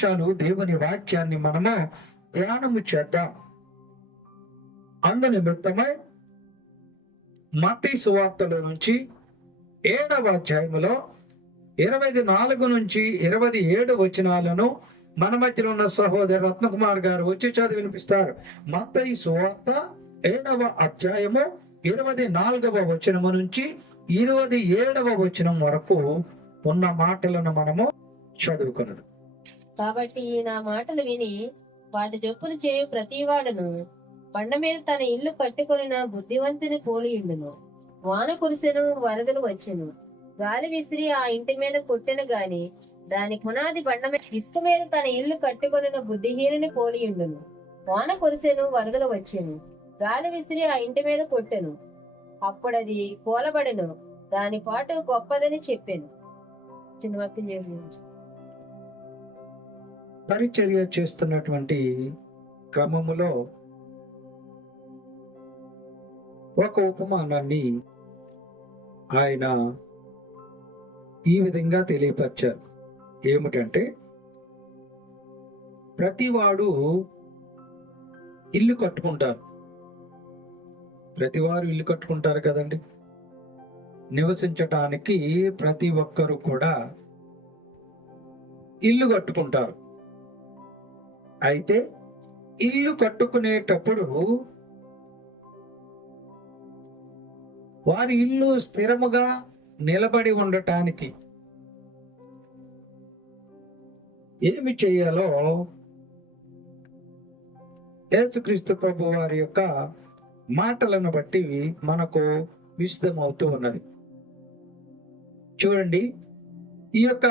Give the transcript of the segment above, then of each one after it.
నిమిషాలు దేవుని వాక్యాన్ని మనము ధ్యానము చేద్దాం. అందు నిమిత్తమై మత్తయి సువార్తలో నుంచి 7వ అధ్యాయములో 24 నుంచి 27 వచనాలను మన మధ్యలో ఉన్న సహోదరు రత్నకుమార్ గారు వచ్చి చదివి వినిపిస్తారు. మత్తయి సువార్త 7వ అధ్యాయము 24వ వచనము నుంచి 27వ వచనం వరకు ఉన్న మాటలను మనము చదువుకున్నాం. కాబట్టి నా మాటలు విని వాటి చొప్పున చేయు ప్రతివాడును బండ మీద తన ఇల్లు కట్టుకొనిన బుద్ధివంతుని పోలియుండును. వాన కురిసెను, వరదలు వచ్చెను, గాలి విసిరి ఆ ఇంటి మీద కొట్టెను గాని దాని పునాది బండ మీద ఇసుక మీద తన ఇల్లు కట్టుకొనిన బుద్ధిహీనుని పోలియుండును. వాన కురిసెను, వరదలు వచ్చెను, గాలి విసిరి ఆ ఇంటి మీద కొట్టెను, అప్పుడది కూలబడెను, దాని పాటు గొప్పదని చెప్పాను. పరిచర్య చేస్తున్నటువంటి క్రమములో ఒక ఉపమానాన్ని ఆయన ఈ విధంగా తెలియపరిచారు. ఏమిటంటే, ప్రతివాడు ఇల్లు కట్టుకుంటారు. ప్రతివారు ఇల్లు కట్టుకుంటారు కదండి. నివసించటానికి ప్రతి ఒక్కరు కూడా ఇల్లు కట్టుకుంటారు. అయితే ఇల్లు కట్టుకునేటప్పుడు వారి ఇల్లు స్థిరముగా నిలబడి ఉండటానికి ఏమి చేయాలో యేసుక్రీస్తు ప్రభు వారి యొక్క మాటలను బట్టి మనకు విశదమవుతూ ఉన్నది. చూడండి, ఈ యొక్క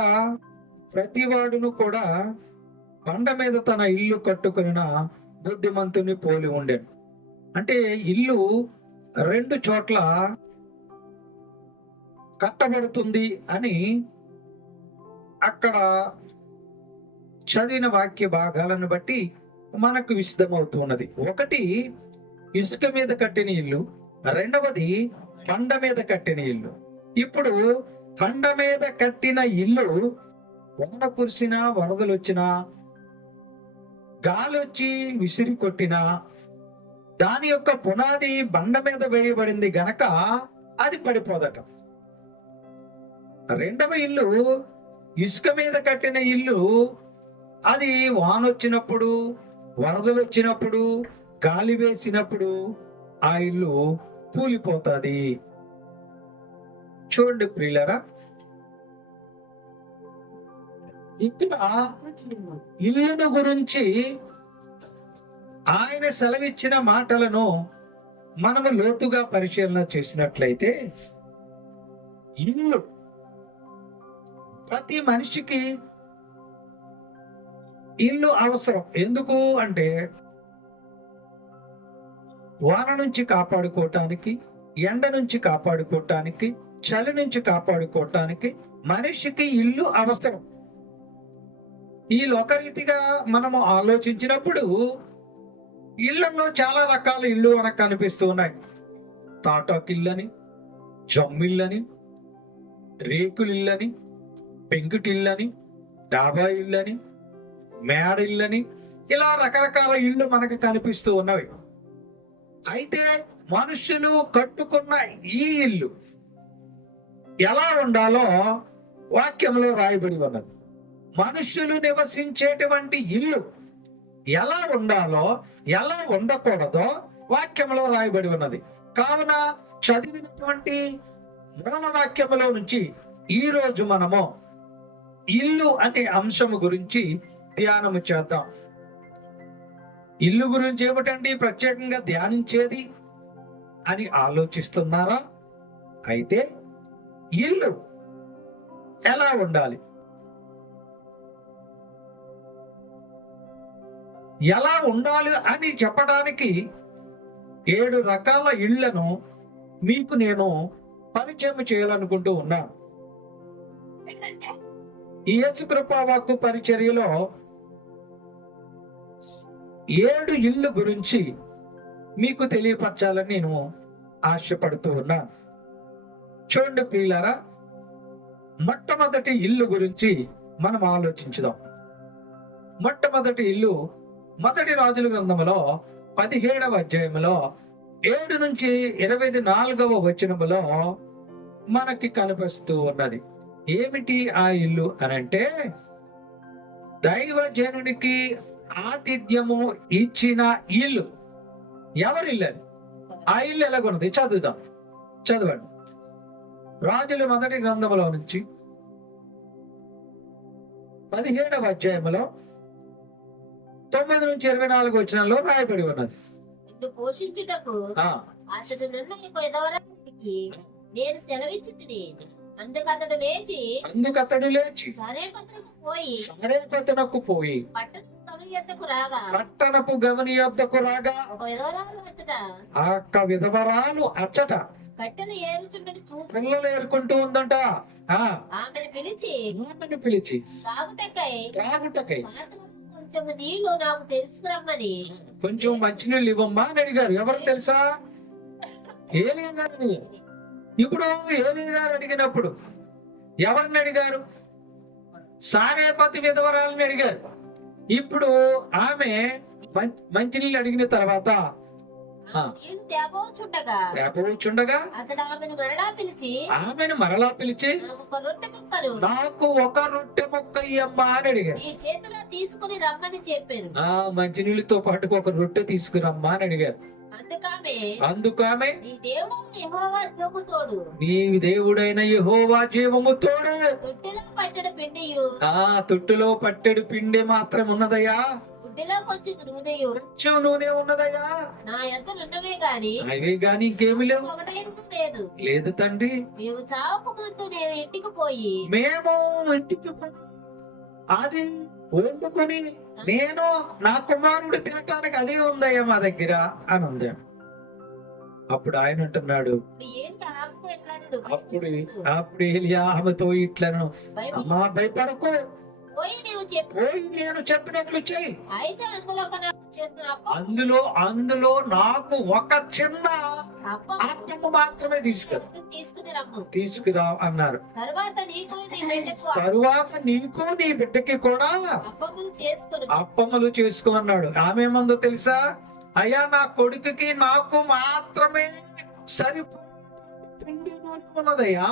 ప్రతివాడును కూడా బండ మీద తన ఇల్లు కట్టుకున్న బుద్ధిమంతుని పోలి ఉండేను. అంటే ఇల్లు 2 చోట్ల కట్టబడుతుంది అని అక్కడ చదివిన వాక్య భాగాలను బట్టి మనకు విశదమవుతూ ఉన్నది. ఒకటి ఇసుక మీద కట్టిన ఇల్లు, రెండవది బండ మీద కట్టిన ఇల్లు. ఇప్పుడు బండ మీద కట్టిన ఇల్లు వాన కురిసినా, వరదలు వచ్చినా, గాలి వచ్చి విసిరి కొట్టినా దాని యొక్క పునాది బండ మీద వేయబడింది గనక అది పడిపోదట. రెండవ ఇల్లు ఇసుక మీద కట్టిన ఇల్లు, అది వానొచ్చినప్పుడు, వరదలు వచ్చినప్పుడు, గాలి వేసినప్పుడు ఆ ఇల్లు కూలిపోతుంది. చూడండి ప్రియులారా, ఇక్కడ ఇల్లును గురించి ఆయన సెలవిచ్చిన మాటలను మనము లోతుగా పరిశీలన చేసినట్లయితే, ఇల్లు ప్రతి మనిషికి ఇల్లు అవసరం. ఎందుకు అంటే, వాన నుంచి కాపాడుకోవటానికి, ఎండ నుంచి కాపాడుకోవటానికి, చలి నుంచి కాపాడుకోవటానికి మనిషికి ఇల్లు అవసరం. ఈ లోకరీతిగా మనము ఆలోచించినప్పుడు ఇళ్లలో చాలా రకాల ఇల్లు మనకు కనిపిస్తూ ఉన్నాయి. తాటాకు ఇల్లని, జమ్మిళ్ళని, రేకుల ఇల్లని, పెంకుటిల్లని, డాబా ఇల్లని, మేడ ఇల్లని, ఇలా రకరకాల ఇళ్ళు మనకు కనిపిస్తూ ఉన్నవి. అయితే మనుషులు కట్టుకున్న ఈ ఇల్లు ఎలా ఉండాలో వాక్యంలో రాయబడి ఉన్నది. మనుషులు నివసించేటువంటి ఇల్లు ఎలా ఉండాలో, ఎలా ఉండకూడదో వాక్యంలో రాయబడి ఉన్నది. కావున చదివినటువంటి మూల వాక్యములో నుంచి ఈ రోజు మనము ఇల్లు అనే అంశము గురించి ధ్యానము చేద్దాం. ఇల్లు గురించి ఏమిటండి ప్రత్యేకంగా ధ్యానించేది అని ఆలోచిస్తున్నారా? అయితే ఇల్లు ఎలా ఉండాలి, ఎలా ఉండాలి అని చెప్పడానికి 7 రకాల ఇళ్లను మీకు నేను పరిచయం చేయాలనుకుంటూ ఉన్నాను. ఈ యేసుకృపా వాక్కు పరిచర్యలో 7 ఇళ్ళు గురించి మీకు తెలియపరచాలని నేను ఆశపడుతూ ఉన్నాను. చూడండి ప్రియులారా, మొట్టమొదటి ఇల్లు గురించి మనం ఆలోచించుదాం. మొట్టమొదటి ఇల్లు మొదటి రాజుల గ్రంథములో 17వ అధ్యాయములో 7 నుంచి 24వ వచనములో మనకి కనిపిస్తూ ఉన్నది. ఏమిటి ఆ ఇల్లు అనంటే, దైవజనునికి ఆతిథ్యము ఇచ్చిన ఇల్లు. ఎవరి ఇల్లు అది? ఆ ఇల్లు ఎలాగున్నది చదువుదాం. చదవండి. రాజుల మొదటి గ్రంథములో నుంచి 17వ అధ్యాయములో 9 నుంచి 24 వచనంలో రాయబడి ఉన్నది. పోషించుటకు అతడు నన్ను ఎదవరానికి నేను సెలవిచ్చి తిని అందుకతడు లేచి సరేపతనకు పోయి పట్టణపు గవని యొద్దకు రాగా ఆ యొక్క విధవరాలు అచ్చట కట్టెలు ఏరుచుండని చూసి పిల్లలు ఏరుకుంటూ ఉందంట. ఆమెను పిలిచి త్రాగుటకై కొంచెం నీళ్లు నాకు తెలుసుకురమ్మని కొంచెం మంచినీళ్ళు ఇవ్వమ్మా అని అడిగారు. ఎవరు తెలుసా? ఏలియా గారు అడిగారు. ఇప్పుడు ఏలియా గారు అడిగినప్పుడు ఎవరిని అడిగారు? సారేపతి విధవరాలని అడిగారు. ఇప్పుడు ఆమె మంచినీళ్ళు అడిగిన తర్వాత తేపోచుండగా ఆమెను మరలా పిలిచి నాకు ఒక రొట్టె ముక్క ఇయ్యమ్మా అని అడిగారు. తీసుకుని రమ్మని చెప్పారు. మంచినీళ్ళతో పాటు ఒక రొట్టె తీసుకురమ్మా అని అడిగారు. అందుకు ఆమె నీ దేవుడైన యెహోవా జీవము తోడు, తొట్టులో పట్టెడు పిండి మాత్రం ఉన్నదయ్యా, కొంచెం నూనె ఉన్నదయ్యా, అవే గాని ఇంకేమి లేవు. లేదు తండ్రి, మేము చావక ముందు ఇంటికి పోయి అది వండుకొని నేను నా కుమారుడు తినటానికి అదే ఉందయ్యా మా దగ్గర అని ఉంది. అప్పుడు ఆయన అంటున్నాడు, అప్పుడు ఏలియా ఆమెతో ఇట్లను, అమ్మా భయపడకు, పోయి నేను చెప్పినట్లు చెయ్యి. అందులో నాకు ఒక చిన్న అప్పము మాత్రమే తీసుకురా అన్నారు. తరువాత నీకు నీ బిడ్డకి కూడా అప్పములు చేసుకోమన్నాడు. ఆమె ఏమందో తెలుసా? అయ్యా, నా కొడుకుకి నాకు మాత్రమే సరిపోన్నదయ్యా,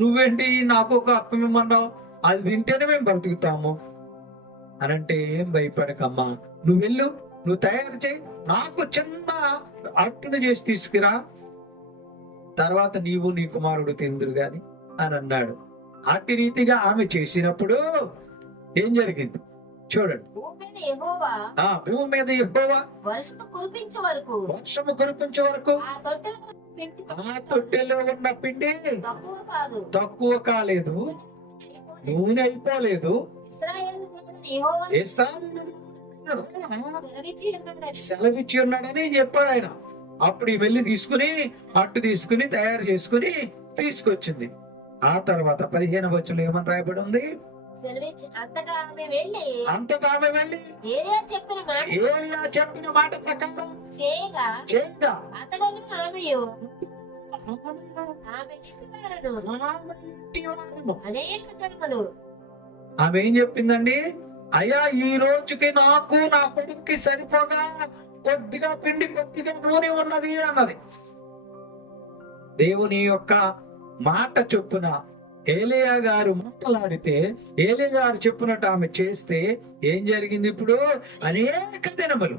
నువ్వేంటి నాకు ఒక అప్పం ఇమ్మన్నావు, అది తింటేనే మేము బ్రతుకుతాము అనంటే, ఏం భయపడకమ్మా, నువ్వు వెళ్ళు, నువ్వు తయారు చేయి, నాకు చిన్న అట్టును చేసి తీసుకురా, తర్వాత నీవు నీ కుమారుడు తిందురు గాని అని అన్నాడు. అట్టి రీతిగా ఆమె చేసినప్పుడు ఏం జరిగింది చూడండి. భూమి మీద యెహోవా వర్షము కురిపించే వరకు ఆ తొట్టెలో ఉన్న పిండి తక్కువ కాలేదు, నూనె అయిపోలేదు. సెలవిచ్చి ఉన్నాడని చెప్పాడు ఆయన. అప్పుడు వెళ్ళి అట్టు తీసుకుని తయారు చేసుకుని తీసుకొచ్చింది. ఆ తర్వాత 15వ వచనంలో ఏమని రాయబడి ఉంది? అంతటా ఆమె వెళ్ళి ఏలియా చెప్పిన మాట ప్రకారం చేయగా ఆమె ఏం చెప్పిందండి? అయ్యా, ఈ రోజుకి నాకు నా కొడుక్కి సరిపోగా కొద్దిగా పిండి కొద్దిగా నూనె ఉన్నది అన్నది. దేవుని యొక్క మాట చొప్పున ఏలియా గారు మాట్లాడితే, ఏలియా గారు చెప్పినట్టు ఆమె చేస్తే ఏం జరిగింది? ఇప్పుడు అనేక దినములు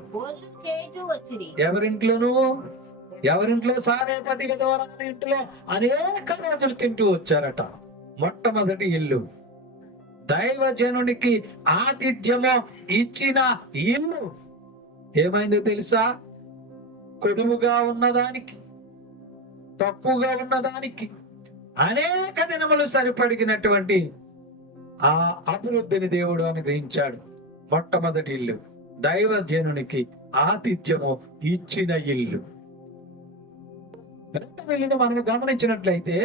ఎవరింట్లో సారేపతి విధవరాలి ఇంట్లో అనేక రోజులు తింటూ వచ్చారట. మొట్టమొదటి ఇల్లు, దైవజనునికి ఆతిథ్యము ఇచ్చిన ఇల్లు ఏమైందో తెలుసా? కొదువుగా ఉన్నదానికి, తక్కువగా ఉన్నదానికి అనేక దినములు సరిపడినటువంటి ఆ అభివృద్ధిని దేవుడు అనుగ్రహించాడు. మొట్టమొదటి ఇల్లు, దైవజనునికి ఆతిథ్యము ఇచ్చిన ఇల్లు. రెండవ ఇల్లును మనం గమనించినట్లయితే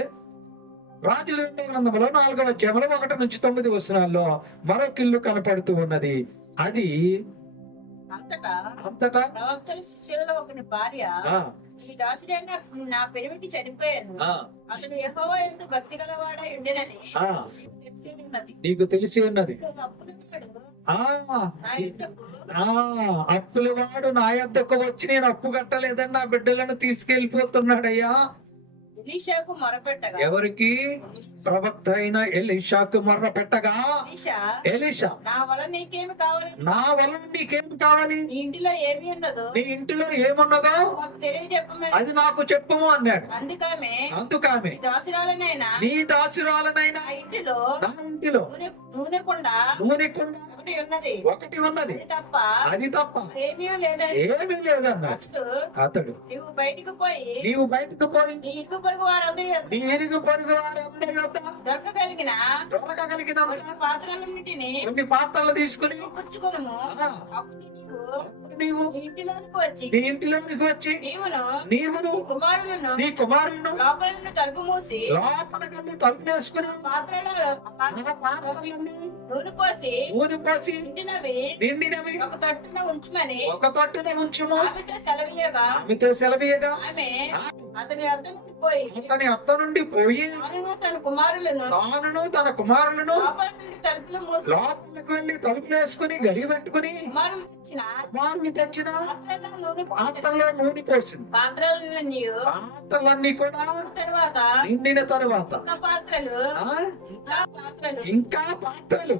రాజుల గ్రంథంలో 4వ అధ్యాయంలో 1 నుంచి 9 వచనాల్లో మరొక ఇల్లు కనపడుతూ ఉన్నది. అది అంతటా ప్రవక్తల శిష్యులలో ఒకని భార్య, ఈ దాసుడైన నా పెనిమిటి చనిపోయాను, అతడు యెహోవా యందు భక్తి గలవాడై ఉండెనని నీకు తెలిసి ఉన్నది. ఆ నా యుద్ధకు అప్పుల వాడు నా యొద్దకు వచ్చి నేను అప్పు కట్టలేదని నా బిడ్డలను తీసుకెళ్లిపోతున్నాడయ్యా. ఎలీషాకు మొరపెట్టగా ఎవరికి? ప్రవక్త అయిన ఎలీషాకు మొర్ర పెట్టగా, ఎలీషా నా వల్ల నీకేమి కావాలి? నా వలన నీకేం కావాలి? నీ ఇంటిలో ఏమి ఉన్నదో నీ ఇంటిలో ఏమున్నదో మాకు తెలియజెప్పమని. అది నాకు చెప్పుము అన్నాడు. అందుకామె నీ దాచురాలనైనా నా ఇంటిలో నా ఇంటిలో నూనె కుండ నూనె కుండ ఒకటి ఉన్నది, అది తప్ప ఏమీ లేదన్నాడు. అతడు నీవు బయటకు పోయి నీ ఇరుగు పొరుగు వారందరి వద్ద దొరకగలిగిన పాత్రలన్నిటిని కొన్ని పాత్రలు తీసుకుని పుచ్చుకొనుము. అప్పుడు నీవు నీ ఇంటిలోనికి వచ్చి నీవును నీ కుమారులను లోపల తలుపు మూసి లోపలికి తలుపు వేసుకుని పాత్రలన్నీ నూనె పోసి నిండినవి ఒక తట్టున ఉంచుము. ఆమెతో సెలవీయగా ఆమె అతని అత్త నుండి పోయి తన కుమారులను తన కుమారులను లోపల నుండి తలుపులు మూసి లోపలికి వెళ్లి తలుపులు వేసుకుని గడిగి పెట్టుకుని కుమారుని తెచ్చిన పాత్రలో నూనె పోసింది. పాత్రలన్నీ కూడా నిండిన తరువాత ఇంకా పాత్రలు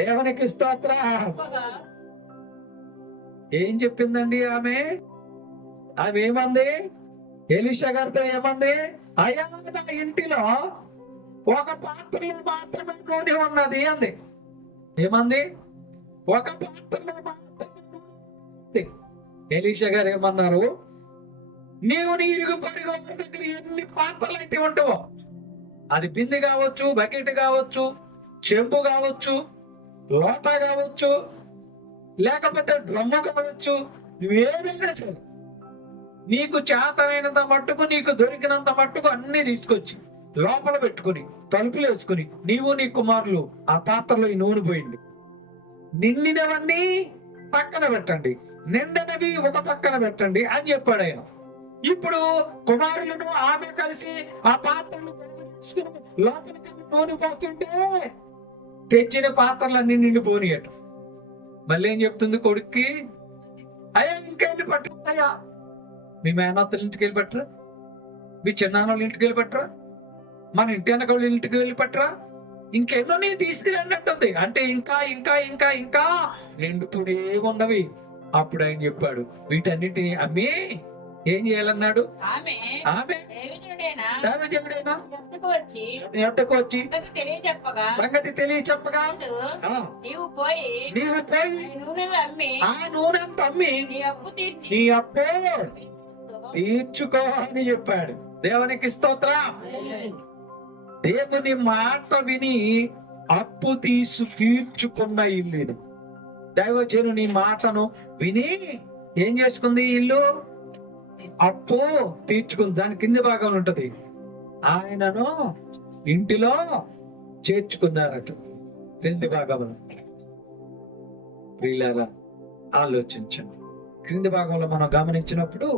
దేవునికి స్తోత్ర. ఏం చెప్పిందండి ఆమె? ఏమంది? ఎలీషా గారితో ఏమంది? అయ్యా నా ఇంటిలో ఒక పాత్రలో మాత్రమే నూనె ఉన్నది అంది. ఏమంది? ఒక పాత్రలో మాత్రమే. ఎలీషా గారు ఏమన్నారు? నీవు నీ ఇరుగు పొరుగు వారి దగ్గర ఎన్ని పాత్రలు అయితే ఉంటావో, అది బిందె కావచ్చు, బకెట్ కావచ్చు, చెంబు కావచ్చు, లోట కావచ్చు, లేకపోతే డ్రమ్ము కావచ్చు, నువ్వేమైనా సరే నీకు చేతనైనంత మట్టుకు, నీకు దొరికినంత మట్టుకు అన్ని తీసుకొచ్చి లోపల పెట్టుకుని తలుపులు వేసుకుని నీవు నీ కుమారులు ఆ పాత్రలో ఈ నూనె పోయింది. నిండినవన్నీ పక్కన పెట్టండి, నిండనవి ఒక పక్కన పెట్టండి అని చెప్పాడు ఆయన. ఇప్పుడు కుమారులను ఆమె కలిసి ఆ పాత్రలు లోపలికి నూనె పోతుంటే తెచ్చిన పాత్రలన్నీ నిండిపోనియట. మళ్ళీ ఏం చెప్తుంది కొడుక్కి? అయ్యా ఇంకెళ్ళి పట్టుకుంటాయా? మీ మేనత్తల ఇంటికి వెళ్ళి పట్టరా? మీ చిన్నాన్నోళ్ళ ఇంటికి వెళ్ళి పట్టరా? మన ఇంటి వెనక వాళ్ళ ఇంటికి వెళ్ళి పట్టరా? ఇంకెన్నో నేను తీసుకురండి అంటుంది. అంటే ఇంకా ఇంకా ఇంకా ఇంకా నిండుతూనే ఉన్నవి. అప్పుడు ఆయన చెప్పాడు, వీటన్నిటిని అమ్మి ఏం చేయాలన్నాడు? ఆమె దైవజనుడైనా ఎద్దకు వచ్చి సంగతి తెలియచెప్పగా నీవు పోయి ఆ నూనె అంత అమ్మి నీ అప్పు తీర్చుకో అని చెప్పాడు. దేవునికి స్తోత్రం. దేవుని మాట విని అప్పు తీర్చుకున్న ఇల్లు ఇది. దైవజనుని మాటను విని ఏం చేసుకుంది? ఇల్లు అప్పు తీర్చుకుంది. దాని కింది భాగం ఉంటది, ఆయనను ఇంటిలో చేర్చుకున్నారట. క్రింది భాగంలో ప్రియులారా ఆలోచించండి. క్రింది భాగంలో మనం గమనించినప్పుడు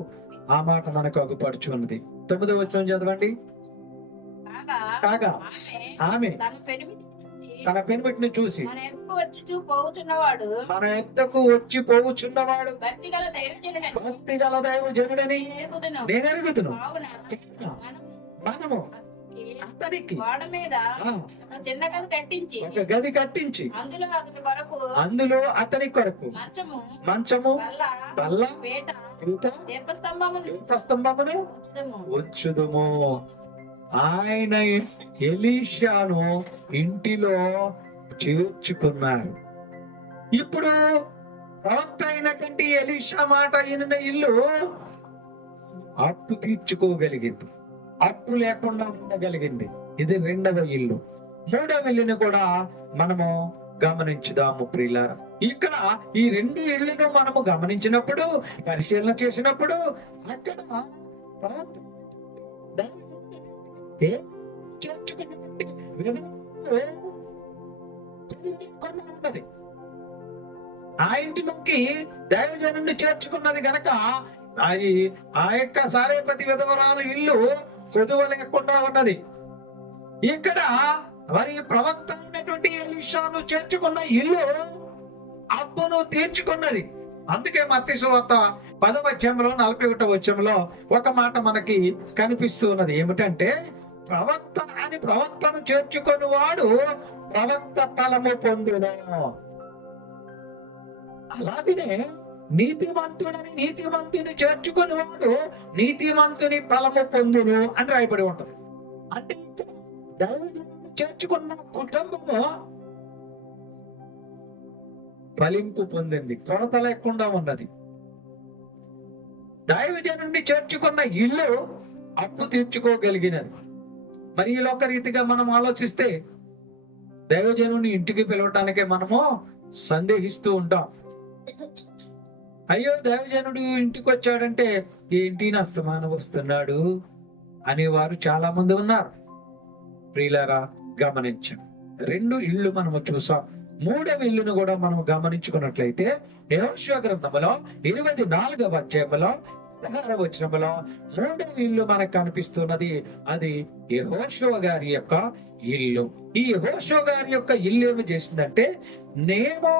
ఆ మాట మనకు అగుపడుచున్నది. 9వ వచనం చదవండి. కాగా ఆమె తన పెనిమిటిని చూసి మన ఎద్దకు వచ్చి పోవుచున్నవాడు భక్తి గల దైవజనుడని నేను ఎరుగుదును. మనము అతనికి చిన్న గది కట్టించి ఒక గది కట్టించి అందులో అతని కొరకు మంచము, బల్ల, దీపస్తంభమును ఉంచుదుము. ఆయన ఎలీషాను ఇంటిలో చేర్చుకున్నారు. ఇప్పుడు ప్రవక్త అయినటువంటి ఎలీషా మాట అయిన ఇల్లు అప్పు తీర్చుకోగలిగింది, అప్పు లేకుండా ఉండగలిగింది. ఇది 2వ ఇల్లు. 3వ ఇల్లుని కూడా మనము గమనించుదాము ప్రియులారా. ఇక్కడ ఈ 2 ఇళ్లను మనము గమనించినప్పుడు, పరిశీలన చేసినప్పుడు అక్కడ ప్రవక్త ఉన్నది. ఆ ఇంటిలోకి దైవజనుడిని చేర్చుకున్నది గనక ఆ యొక్క సారేపతి విధవరాలు ఇల్లు కొదువ లేకుండా ఉన్నది. ఇక్కడ మరి ప్రవక్త అయినటువంటి ఎలీషాను చేర్చుకున్న ఇల్లు అప్పును తీర్చుకున్నది. అందుకే మత్తయి సువార్త 10వ అధ్యాయంలో 41వ వచనంలో ఒక మాట మనకి కనిపిస్తూ ఉన్నది. ఏమిటంటే, ప్రవక్తను చేర్చుకొని వాడు ప్రవక్త ఫలము పొందును. అలాగనే నీతిమంతుని చేర్చుకుని వాడు నీతిమంతుని ఫలము పొందును అని రాయబడి ఉంటుంది. అంటే దైవజనుడిని చేర్చుకున్న కుటుంబము ఫలింపు పొందింది, కొరత లేకుండా ఉన్నది. దైవజనుడిని చేర్చుకున్న ఇల్లు అప్పు తీర్చుకోగలిగినది. మరి ఈ లోక రీతిగా మనం ఆలోచిస్తే దైవజనుని ఇంటికి పిలవటానికే మనము సందేహిస్తూ ఉంటాం. అయ్యో, దైవజనుడు ఇంటికి వచ్చాడంటే ఏంటి అస్తమానం వస్తున్నాడు అనేవారు చాలా మంది ఉన్నారు. ప్రియులారా, గమనించండి, 2 ఇళ్ళు మనము చూసాం. 3వ ఇల్లును కూడా మనం గమనించుకున్నట్లయితే యెహోషువ గ్రంథములో 24వ అధ్యాయములో 16వ వచనములో 3వ ఇల్లు మనకు కనిపిస్తున్నది. అది యెహోషువ గారి యొక్క ఇల్లు. ఈ యెహోషువ గారి యొక్క ఇల్లు ఏమి చేసిందంటే, మేము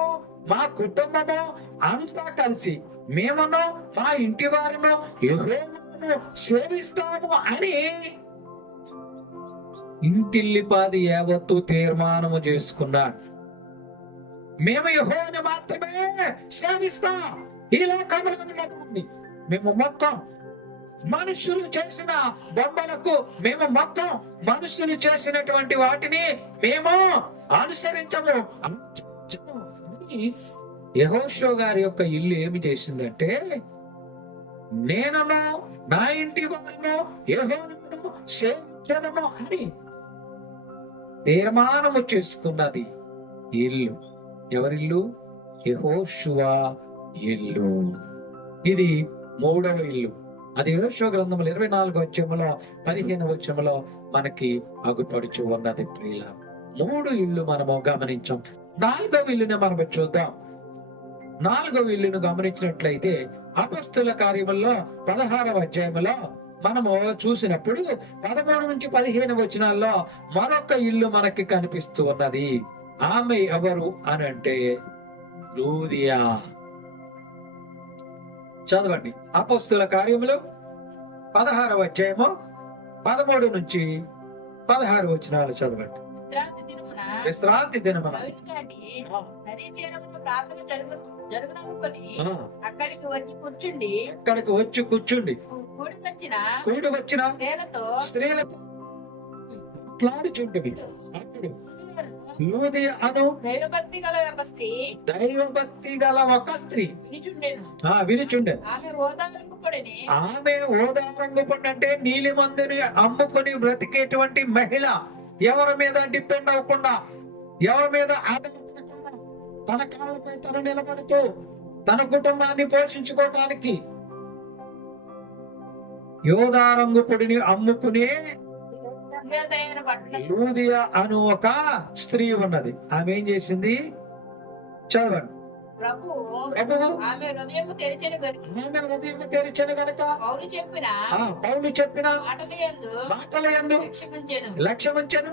మా కుటుంబము అంతా కలిసి మేమును మా ఇంటి వారును యెహోవాను సేవిస్తాము అని ఇంటిల్లిపాది యావత్తు తీర్మానము చేసుకున్నారు. మేము యెహోవాను మాత్రమే సేవిస్తాం. ఈ లోకంలో ఉన్నటువంటి మేము మొత్తం మనుషులు చేసిన బొమ్మలకు మేము మొత్తం మనుషులు చేసినటువంటి వాటిని మేము అనుసరించము. యెహోషువ గారి యొక్క ఇల్లు ఏమి చేసిందంటే, నేనును నా ఇంటి వారును యెహోవాను సేవించదము అని తీర్మానము చేసుకున్నది ఇల్లు. ఎవరిల్లు? యెహోషువ ఇల్లు. ఇది 3వ ఇల్లు. అది యెహోషువ గ్రంథములు 24వ అధ్యాయములో 15వ వచనములో మనకి అగుపడుచు ఉన్నది. ప్రియుల 3 ఇల్లు మనము గమనించాం. 4వ ఇల్లుని మనం చూద్దాం. 4వ ఇల్లును గమనించినట్లయితే అపొస్తలుల కార్యముల్లో 16వ అధ్యాయములో మనము చూసినప్పుడు 13 నుంచి 15 వచనాల్లో మరొక ఇల్లు మనకి కనిపిస్తూ ఉన్నది. ఆమె ఎవరు అని అంటే లూదియా. చదవండి, అపొస్తలుల కార్యములు 16వ అధ్యాయము 13 నుంచి 16 వచనాలు చదవండి. విశ్రాంతి దినమున నదీ తీరమున ప్రార్థన జరుగుననుకొని అక్కడికి వచ్చి కూర్చుండి కూడి వచ్చిన స్త్రీలతో మాట్లాడుచుంటివి. అప్పుడు లూదియ అను దైవభక్తి గల ఒక స్త్రీ వినుచుండెను. ఆమె ఓదారంగుపడి అంటే నీలిమందుని అమ్ముకొని బ్రతికేటువంటి మహిళ, ఎవరి మీద డిపెండ్ అవ్వకుండా, ఎవరి మీద ఆధారపడకుండా తన కాళ్ళపై తను నిలబడుతూ తన కుటుంబాన్ని పోషించుకోవటానికి యోధారంగు పొడిని అమ్ముకునే లూదియా అను ఒక స్త్రీ ఉన్నది. ఆమె ఏం చేసింది? చదవండి. ప్రభువు ఆమె హృదయము తెరిచెను గనుక పౌలు చెప్పిన మాటల యందు లక్ష్యముంచెను.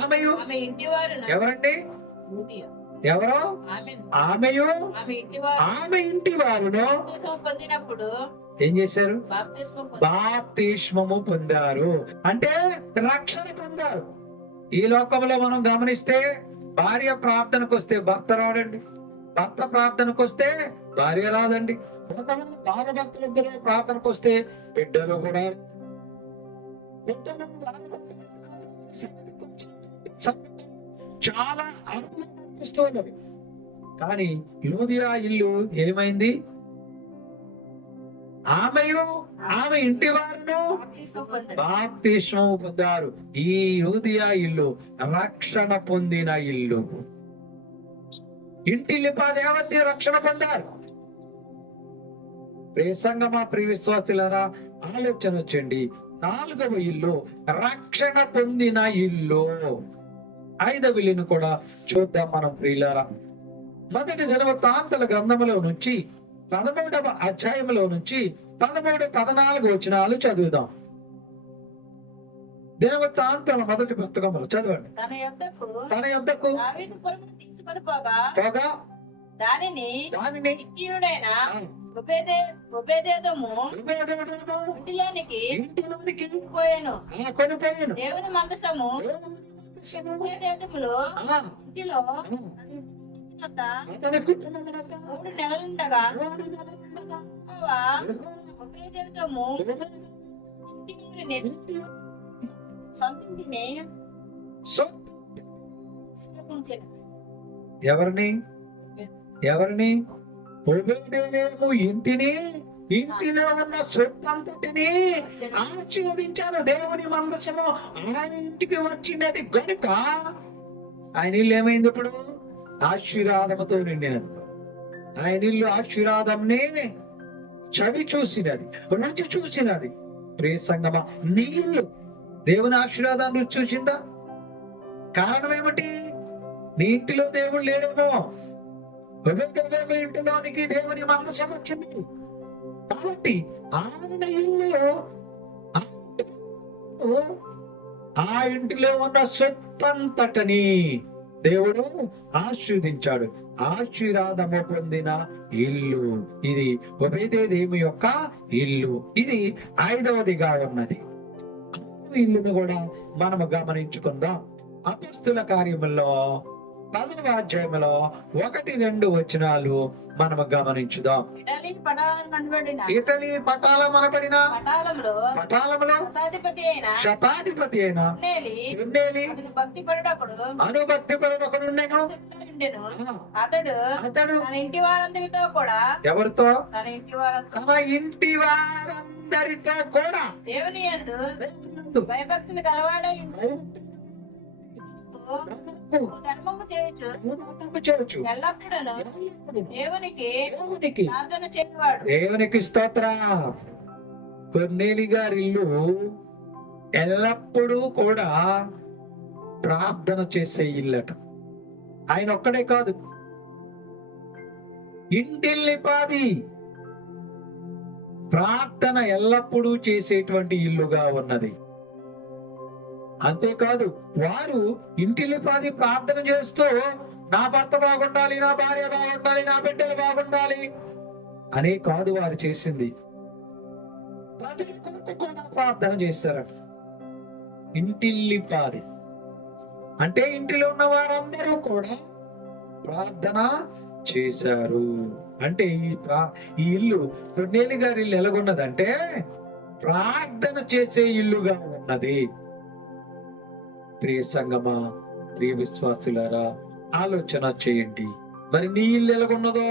ఆమెయు ఎవరండి? ఎవరో ఆమెయు ఆమె ఇంటి వారును పొందినప్పుడు ఏం చేశారు? బాప్తిస్మము పొందారు. అంటే రక్షణ పొందారు. ఈ లోకంలో మనం గమనిస్తే భార్య ప్రార్థనకు వస్తే భర్త రాడండి, భర్త ప్రార్థనకు వస్తే భార్య రాదండి. భార్యభర్తలిద్దరూ ప్రార్థనకు వస్తే బిడ్డలు కూడా చాలా అనిపిస్తున్నది. కానీ లూదియా ఇల్లు ఏమైంది? ఆమెయు ఆమె ఇంటి వారును బాప్తిస్మము పొందారు. ఈ లూదియా ఇల్లు రక్షణ పొందిన ఇల్లు. ఇంటిల్లిపాదేవతి రక్షణ పొందారు. ప్రియ సంగమా, ప్రియ విశ్వాసులారా, ఆలోచన వచ్చండి. 4వ ఇల్లు రక్షణ పొందిన ఇల్లు. 5వ ఇల్లును కూడా చూద్దాం మనం ప్రియులారా. మొదటి దినవృత్తాంతల గ్రంథములో నుంచి 13వ అధ్యాయంలో నుంచి 13, 14 వచనాలు చదువుదాం. దినవృత్తాంతం మొదటి పుస్తకములు చదవండి. తన యొద్దకు దావీదు పురమును తీసుకొని పోగా పోగా దానిని దానిని హిత్తీయుడైన ఒబేదెదోము ఇంటిలోనికి ఇంటిలోనికి పోయాను. కొనిపోయాను. దేవుని మందసము ఒబేదెదోములో ఇంటిలో వద్ద అతని కుటుంబమునంత 3 నెలలుండగా యెహోవా ఒబేదెదోము ఇంటివారిని సొంతింటిని శపించెను. ఎవరిని ఎవరిని ఒబేదెదోము ఇంటిలో ఉన్న సొత్తంతటిని ఆశీర్వదించారు. దేవుని మందసము ఆయన ఇంటికి వచ్చినది గనుక ఆయన ఇల్లు ఏమైంది? ఇప్పుడు ఆశీర్వాదముతో నిండినది. ఆయన ఇల్లు ఆశీర్వాదంని చవి చూసినది, రుచి చూసినది. ప్రియ సంగమా, నీ ఇల్లు దేవుని ఆశీర్వాదాన్ని రుచి చూసిందా? కారణం ఏమిటి? నీ ఇంటిలో దేవుడు లేడేమో. ఒబేదెదోము ఇంటిలోనికి దేవుని మందసం వచ్చింది కాబట్టి ఆయన ఇల్లు ఆ ఇంటిలో ఉన్న సొత్తంతటని దేవుడు ఆశీర్వదించాడు. ఆశీర్వాదము పొందిన ఇల్లు ఇది ఒబేదెదోము యొక్క ఇల్లు. ఇది 5వదిగా ఉన్నది. ఇల్లును కూడా మనము గమనించుకుందాం. అపొస్తలుల కార్యముల్లో 10వ అధ్యాయములో 1-2 వచనాలు మనము గమనించుదాం. ఇటలీ పటాలం అనబడిన ఇటలీ పటాలమనబడిన పటాలంలో పటాలములో శతాధిపతి అయిన కొర్నేలి అనుభక్తి పరుడొకడుండెను. అతడు అతడు తన ఇంటి వారందరితో కూడా ఎవరితో? తన ఇంటి వారందరితో కూడా దేవుని యందు భయభక్తులు గలవాడై ధర్మము చేయొచ్చు ఎల్లప్పుడూ దేవునికి ప్రార్థన చేయవాడు. దేవునికి స్తోత్ర. కొర్నేలి గారి ఇల్లు ఎల్లప్పుడూ కూడా ప్రార్థన చేసే ఇల్లట. ఆయన ఒక్కడే కాదు, ఇంటిల్లిపాది ప్రార్థన ఎల్లప్పుడూ చేసేటువంటి ఇల్లుగా ఉన్నది. అంతేకాదు, వారు ఇంటిల్లిపాది ప్రార్థన చేస్తూ నా భర్త బాగుండాలి, నా భార్య బాగుండాలి, నా బిడ్డలు బాగుండాలి అనే కాదు వారు చేసింది. ప్రజల కొరకు కూడా ప్రార్థన చేశారట. ఇంటిల్లిపాది అంటే ఇంటిలో ఉన్న వారందరూ కూడా ప్రార్థన చేశారు. అంటే ఈ ఇల్లు, కొర్నేలి గారి ఇల్లు ఎలాగున్నదంటే ప్రార్థన చేసే ఇల్లుగా ఉన్నది. ప్రియ సంగమా, ప్రియ విశ్వాసులారా, ఆలోచన చేయండి. మరి నీ ఇల్లు ఎలాగున్నదో?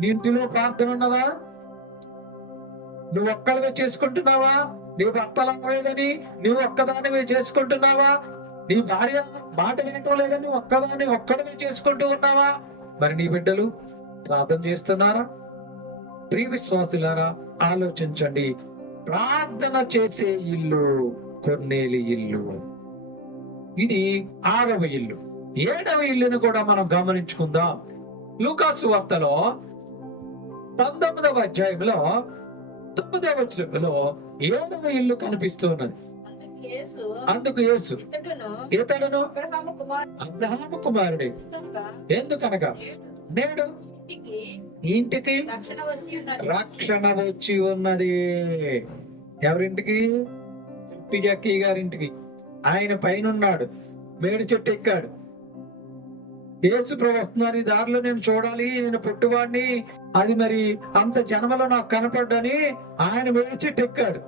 నీ ఇంటిలో ప్రార్థన ఉన్నదా? నువ్వు ఒక్కడవే చేసుకుంటున్నావా? నీ భర్త లేదని నువ్వు ఒక్కదానివే చేసుకుంటున్నావా? నీ భార్య మాట వినటం లేదని ఒక్కడవే చేసుకుంటూ ఉన్నావా? మరి నీ బిడ్డలు ప్రార్థన చేస్తున్నారా? ప్రియ విశ్వాసులారా, ఆలోచించండి. ప్రార్థన చేసే ఇల్లు కొర్నేలి ఇల్లు. ఇది 6వ ఇల్లు. 7వ ఇల్లును కూడా మనం గమనించుకుందాం. లూకాసు వార్తలో 19వ అధ్యాయంలో 9వ వచనంలో 7వ ఇల్లు కనిపిస్తున్నది. అందుకు యేసు ఇతడును అబ్రహాము కుమారుడే, ఎందుకనగా నేడు ఇంటికి రక్షణ వచ్చి ఉన్నది. ఎవరింటికి? జక్కీ గారింటికి. ఆయన పైన ఉన్నాడు, మేడి చెట్టు ఎక్కాడు. యేసు ప్రభు వస్తున్నారు, ఈ దారిలో నేను చూడాలి, నేను పుట్టువాడిని, అది మరి అంత జన్మలో నాకు కనపడ్డని ఆయన మేడి చెట్టు ఎక్కాడు.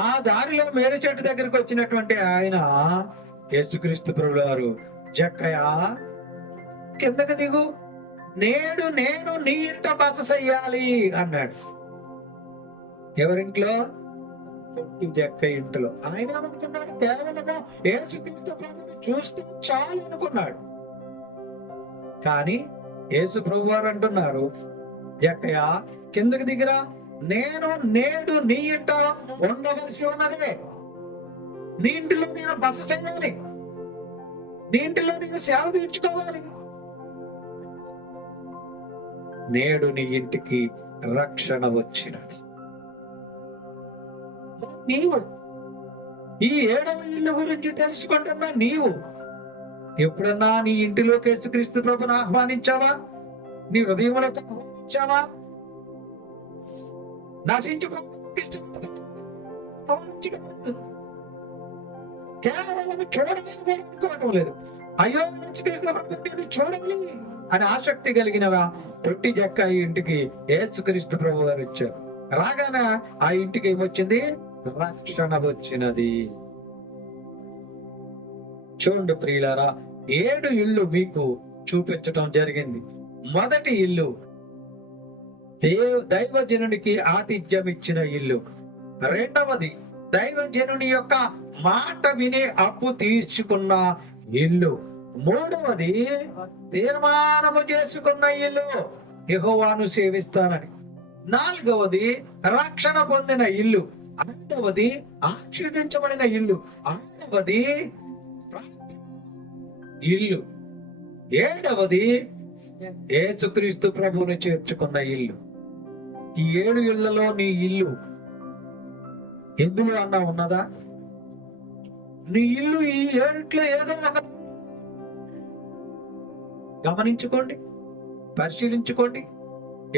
ఆ దారిలో మేడి చెట్టు దగ్గరికి వచ్చినటువంటి ఆయన యేసుక్రీస్తు ప్రభు గారు, జక్కయ్య కిందకి దిగు, నేడు నేను నీ ఇంట బస చెయ్యాలి అన్నాడు. ఎవరింట్లో? జక్కయ్య ఇంట్లో. ఆయన ఏమనుకున్నాడు? కేవలము యేసుక్రీస్తు ప్రభుని చూస్తే చాలు అనుకున్నాడు. కానీ యేసు ప్రభు వారు అంటున్నారు, జక్కయ్య కిందకి దిగిరా, నేను నేడు నీ ఇంట ఉండవలసి ఉన్నదే. నీ ఇంటిలో నేను బస చేయాలి, నీ ఇంటిలో నేను సేవ తీర్చుకోవాలి. నేడు నీ ఇంటికి రక్షణ వచ్చినది. నీవు ఈ 7వ ఇల్లు గురించి తెలుసుకుంటున్నా నీవు ఎప్పుడన్నా నీ ఇంటిలోకి యేసుక్రీస్తు ప్రభుని ఆహ్వానించావా? నీ హృదయంలోకి ఆహ్వానించావా? కేవలం చూడాలని కూడా అనుకోవటం లేదు. అయ్యో యేసుక్రీస్తు ప్రభుని చూడాలి అని ఆసక్తి కలిగినవా పొట్టి జక్క ఈ ఇంటికి యేసుక్రీస్తు ప్రభు గారు వచ్చారు. రాగానే ఆ ఇంటికి ఏమొచ్చింది? రక్షణ వచ్చినది. చూడండి ప్రియులారా, 7 ఇళ్ళు మీకు చూపించటం జరిగింది. మొదటి ఇల్లు దైవజనునికి ఆతిథ్యం ఇచ్చిన ఇల్లు. రెండవది దైవజనుని యొక్క మాట విని అప్పు తీర్చుకున్న ఇల్లు. మూడవది తీర్మానము చేసుకున్న ఇల్లు, యెహోవాను సేవిస్తానని. నాలుగవది రక్షణ పొందిన ఇల్లు. ఐదవది ఆశీర్వదించబడిన ఇల్లు. ఆరవది ఇల్లు. ఏడవది యేసుక్రీస్తు ప్రభువుని చేర్చుకున్న ఇల్లు. ఈ 7 ఇళ్లలో నీ ఇల్లు ఎందులో అన్నా ఉన్నదా? నీ ఇల్లు ఈ 7 ఏదో ఒక గమనించుకోండి, పరిశీలించుకోండి.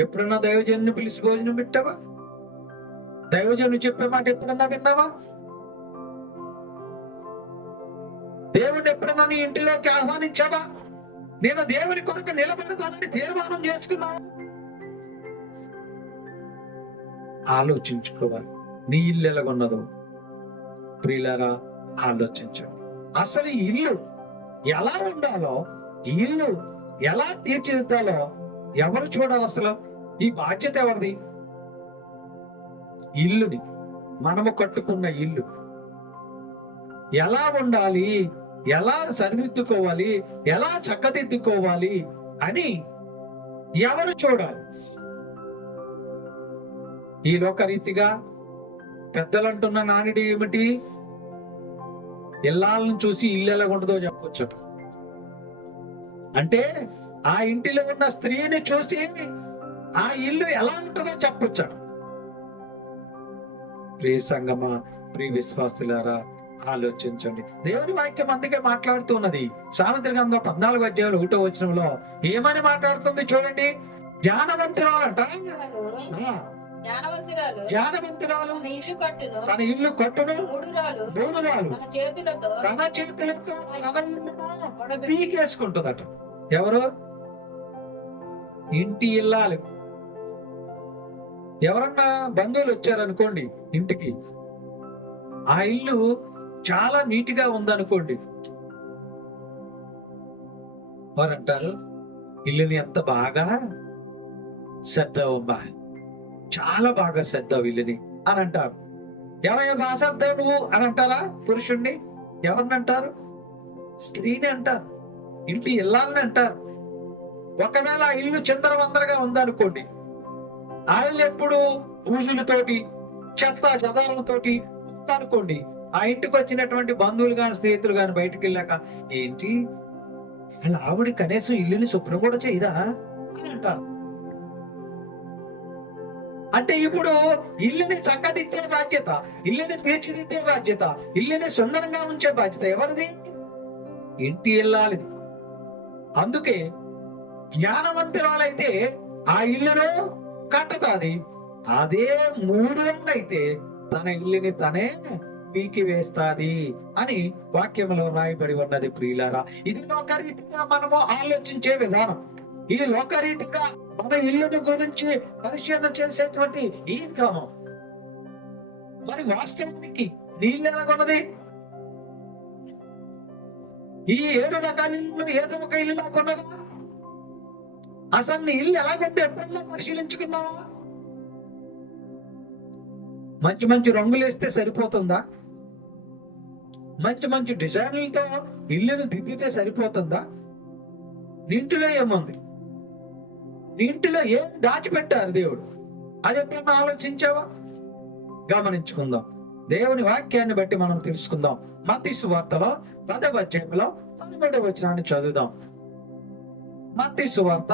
ఎప్పుడన్నా దైవజనుని పిలిచి భోజనం పెట్టావా? దైవజనుడు చెప్పే మాట ఎప్పుడన్నా విన్నావా? దేవుడిని ఎప్పుడన్నా నీ ఇంటిలోకి ఆహ్వానించావా? నేను దేవుని కొరకు నిలబడతానని తీర్మానం చేసుకున్నావా? ఆలోచించుకోవాలి. నీ ఇల్లు ఎలాగున్నదో ప్రియులారా ఆలోచించండి. అసలు ఈ ఇల్లు ఎలా ఉండాలో, ఇల్లు ఎలా తీర్చిదిద్దాలో ఎవరు చూడాలి? అసలు ఈ బాధ్యత ఎవరిది? ఇల్లుని మనము కట్టుకున్న ఇల్లు ఎలా ఉండాలి, ఎలా సరిదిద్దుకోవాలి, ఎలా చక్కదిద్దుకోవాలి అని ఎవరు చూడాలి? ఈ లోకరీతిగా పెద్దలు అంటున్న నానుడి ఏమిటి? ఇల్లాలను చూసి ఇల్లు ఎలా ఉంటుందో చెప్పొచ్చట. అంటే ఆ ఇంటిలో ఉన్న స్త్రీని చూసి ఆ ఇల్లు ఎలా ఉంటుందో చెప్పొచ్చట. ప్రియ సంగమా, ప్రియ విశ్వాసులారా ఆలోచించండి. దేవుని వాక్యం అందుకే మాట్లాడుతున్నది. సామెతల గ్రంథం 14వ అధ్యాయంలో 1వ వచనంలో ఏమని మాట్లాడుతుంది చూడండి. జ్ఞానవంతురాలంట, జ్ఞానవంతురాలు తన ఇల్లు కట్టును, మూడురాలు తన చేతులతో పీకేసుకుంటుందట. ఎవరు? ఇంటి ఇల్లాలు. ఎవరన్నా బంధువులు వచ్చారనుకోండి ఇంటికి, ఆ ఇల్లు చాలా నీట్ గా ఉందనుకోండి, వారంటారు ఇల్లుని ఎంత బాగా సర్దావమ్మా, చాలా బాగా సర్దావు ఇల్లుని అని అంటారు. ఏమయ్యా బాగా సర్దావు నువ్వు అని అంటారా పురుషుణ్ణి? ఎవరిని అంటారు? స్త్రీని అంటారు, ఇంటి ఇల్లాలని అంటారు. ఒకవేళ ఆ ఇల్లు చిందరవందరగా ఉందనుకోండి, ఆ ఇల్లు ఎప్పుడు పూజలతోటి చెత్త చెదాలతోటి ఉందనుకోండి, ఆ ఇంటికి వచ్చినటువంటి బంధువులు గాని స్నేహితులు గాని బయటకు వెళ్ళాక ఏంటి అలా ఆవిడ కనీసం ఇల్లుని శుభ్రం కూడా చేయదా అని అంటారు. అంటే ఇప్పుడు ఇల్లుని చక్కదిద్దే బాధ్యత, ఇల్లుని తీర్చిదిద్దే బాధ్యత, ఇల్లుని సుందరంగా ఉంచే బాధ్యత ఎవరిది? ఇంటి ఇల్లాలిది. అందుకే జ్ఞానవంతురాలైతే ఆ ఇల్లును కట్టతాది. అదే మూఢురాలైతే తన ఇల్లుని తనే పీకి వేస్తాది అని వాక్యంలో రాయబడి ఉన్నది. ప్రియులారా, ఇది లోకరీతిగా మనము ఆలోచించే విధానం. ఈ లోకరీతిగా మన ఇల్లుని గురించి పరిశీలన చేసేటువంటి ఈ క్రమం. మరి వాస్తవానికి నీళ్ళు ఎలాగొన్నది? ఈ 7 రకాల ఇల్లు ఏదో ఒక ఇల్లు లాగొన్నదా? అసలు నీ ఇల్లు ఎలాగొంది ఎప్పుడన్నా పరిశీలించుకున్నావా? మంచి మంచి రంగులు వేస్తే సరిపోతుందా? మంచి మంచి డిజైన్లతో ఇల్లును దిద్దితే సరిపోతుందా? ఇంటిలో ఏముంది? ఇంటిలో ఏం దాచిపెట్టారు దేవుడు? అది ఎప్పుడన్నా ఆలోచించావా? గమనించుకుందాం. దేవుని వాక్యాన్ని బట్టి మనం తెలుసుకుందాం. మత్తయి సువార్తలో 10వ అధ్యాయంలో 17వ వచనాన్ని చదువుదాం. మత్తయి సువార్త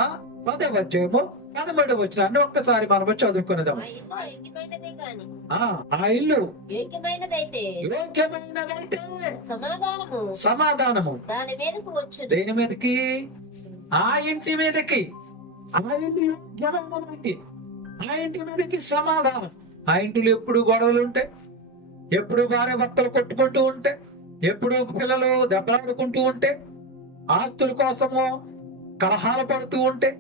10వ అధ్యాయము 13వ వచనాన్ని ఒక్కసారి మనం చదువుకునేదాం. ఆ ఇల్లు యోగ్యమైనదే గాని ఆ ఇల్లు యోగ్యమైనదైతే యోగ్యమైనదైతే సమాధానము దాని మీదకు వచ్చు. దేని మీదకి? ఆ ఇంటి మీదకి. ఆ ఇల్లు యోగ్యమైనదైతే ఆ ఇంటి మీదకి సమాధానం. ఆ ఇంటిలో ఎప్పుడు గొడవలు ఉంటాయి, ఎప్పుడు భార్య భర్తలు కొట్టుకుంటూ ఉంటే, ఎప్పుడు పిల్లలు దెబ్బలాడుకుంటూ ఉంటే, ఆస్తుల కోసము కలహాలు పడుతూ ఉంటే,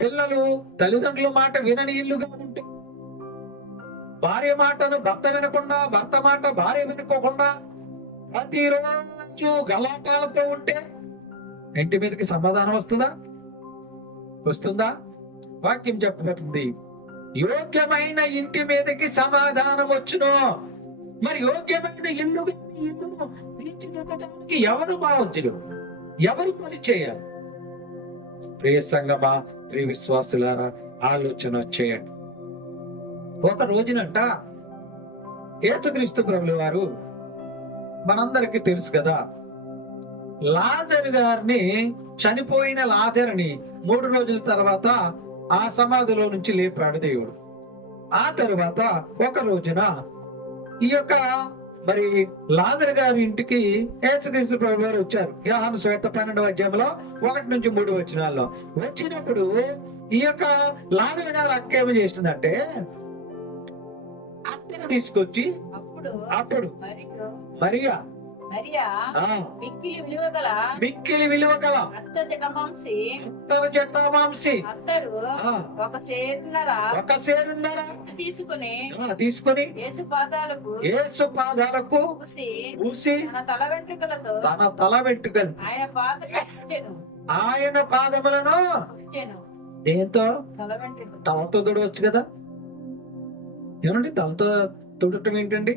పిల్లలు తల్లిదండ్రుల మాట వినని ఇల్లుగా ఉంటే, భార్య మాటను భర్త వినకుండా, భర్త మాట భార్య వినుకోకుండా ప్రతిరోజు గలాటాలతో ఉంటే ఇంటి మీదకి సమాధానం వస్తుందా? వస్తుందా? వాక్యం చెప్పబడుతుంది, యోగ్యమైన ఇంటి మీదకి సమాధానం వచ్చును. మరి యోగ్యమైన ఇల్లును తీర్చిదిద్దడానికి ఎవరు బాధ్యులు? ఎవరు పని చేయాలి? ప్రియ సంగమా, ప్రియ విశ్వాసులారా, ఆలోచన చేయండి. ఒక రోజునంట యేసుక్రీస్తు ప్రభుల వారు, మనందరికీ తెలుసు కదా, లాజరు గారిని, చనిపోయిన లాజరుని 3 రోజుల తర్వాత ఆ సమాధిలో నుంచి లేపాడు దేవుడు. ఆ తరువాత ఒక రోజున ఈ యొక్క మరి లాజరు గారి ఇంటికి యేసుక్రీస్తు ప్రభువు వారు వచ్చారు. యోహాను సువార్త 12వ అధ్యాయంలో 1 నుంచి 3 వచనాల్లో వచ్చినప్పుడు ఈ యొక్క లాజరు గారు అక్క ఏమి చేసిందంటే, అత్తను తీసుకొచ్చి అప్పుడు మరియా మిక్కిలి విలువగల జటామాంసి ఒక సేరున్నర తీసుకుని యేసు పాదాలకు పూసి తన తల వెంట్రుకలు ఆయన పాదములను దేంతో? తలతో తుడవచ్చు కదా. ఏమండి, తలతో తుడటం ఏంటండి?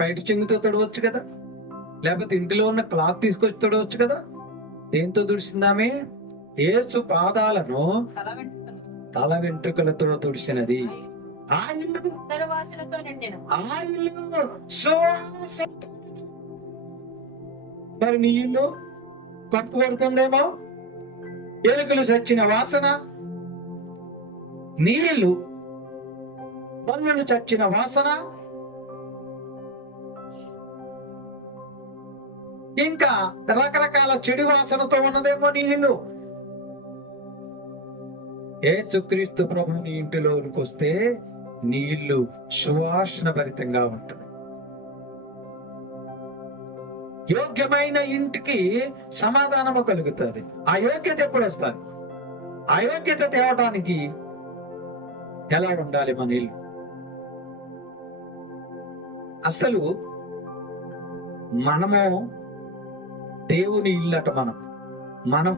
బయట చెంగుతో తుడవచ్చు కదా, లేకపోతే ఇంటిలో ఉన్న క్లాత్ తీసుకొచ్చి తుడవచ్చు కదా. దేంతో తుడిసిందామే? యేసు పాదాలను తల వెంట్రుకలతో తుడిసినది. ఆ ఇల్లు మరి నీ ఇల్లు కప్పు కొడుతుందేమో, ఎలుకలు చచ్చిన వాసన. నీ ఇల్లు బల్లులు చచ్చిన వాసన, ఇంకా రకరకాల చెడు వాసనతో ఉన్నదేమో నీ ఇల్లు. యేసుక్రీస్తు ప్రభు నీ ఇంటిలోనికి వస్తే నీ ఇల్లు సువాసన భరితంగా ఉంటుంది. యోగ్యమైన ఇంటికి సమాధానము కలుగుతుంది. ఆ యోగ్యత ఎప్పుడు వస్తుంది? ఆ యోగ్యత తేవడానికి ఎలా ఉండాలి మన ఇల్లు? అసలు మనము దేవుని ఇల్లట. మనం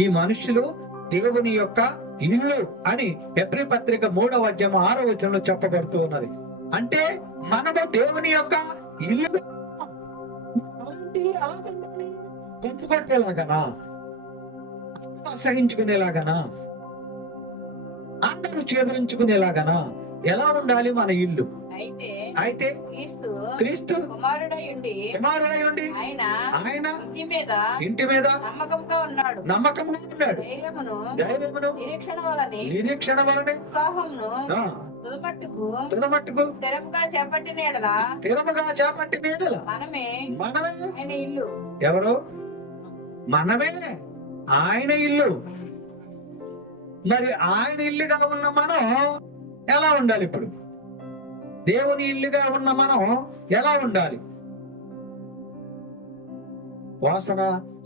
ఈ మనుషులు దేవుని యొక్క ఇల్లు అని హెబ్రీ పత్రిక 3వ అధ్యాయం 6వ వచనంలో చెప్పబడుతూ ఉన్నది. అంటే మనము దేవుని యొక్క ఇల్లు. గొంతు కొట్టేలాగనా, అసహించుకునేలాగనా, అందరూ చేదరించుకునేలాగనా ఎలా ఉండాలి మన ఇల్లు? అయితే క్రీస్తు కుమారుడై ఉండి ఆయన ఇంటి మీద నమ్మకంగా ఉన్నాడు. ధైర్యమును నిరీక్షణ వలనే తుదమట్టుకు స్థిరముగా చేపట్టిన ఎడల మనమే ఇల్లు. ఎవరు? మనమే ఆయన ఇల్లు. మరి ఆయన ఇల్లుగా ఉన్న మనం ఎలా ఉండాలి? ఇప్పుడు దేవుని ఇల్లుగా ఉన్న మనం ఎలా ఉండాలి?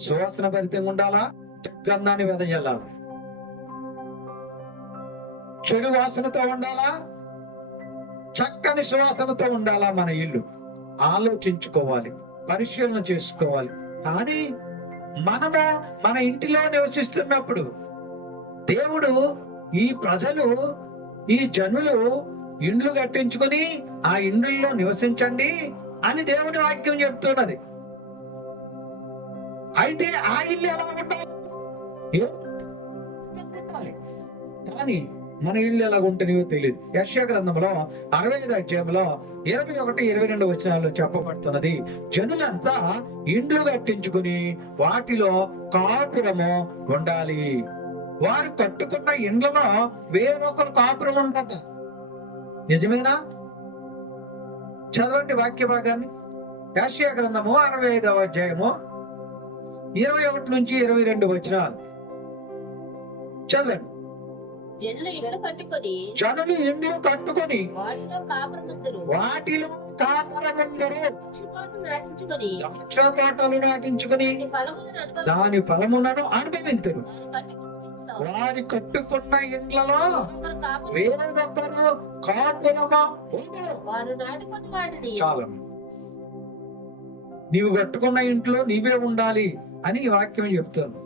సువాసన భరితంగా ఉండాలా? గంధాన్ని వెదజల్లాలా? చెడు వాసనతో ఉండాలా? చక్కని సువాసనతో ఉండాలా మన ఇల్లు? ఆలోచించుకోవాలి, పరిశీలన చేసుకోవాలి. కానీ మనము మన ఇంటిలో నివసిస్తున్నప్పుడు దేవుడు ఈ ప్రజలు, ఈ జనులు ఇండ్లు కట్టించుకుని ఆ ఇండ్లలో నివసించండి అని దేవుని వాక్యం చెప్తున్నది. అయితే ఆ ఇల్లు ఎలా ఉండాలి? కానీ మన ఇళ్ళు ఎలా ఉంటున్నాయో తెలియదు. యెషయా గ్రంథంలో 65 అధ్యాయంలో 21, 22 వచనాల్లో చెప్పబడుతున్నది, జనులంతా ఇండ్లు కట్టించుకుని వాటిలో కాపురము ఉండాలి. వారు కట్టుకున్న ఇండ్లలో వేరొకరు కాపురం ఉంటట. నిజమేనా? చదవండి వాక్య భాగాన్ని. యెషయా గ్రంథము 65వ అధ్యాయము 21 నుంచి 22 వచనాలు చదవండి. జనులు ఇళ్ళు కట్టుకొని వాటిలో కాపురముందురు, ద్రాక్ష తోటలు నాటించుకొని దాని ఫలములను అనుభవింతురు. వారి కట్టుకున్న ఇండ్లలో వేరొకరు కాపురమా ఉండరు. చాలా నీవు కట్టుకున్న ఇంట్లో నీవే ఉండాలి అని ఈ వాక్యం చెప్తాను.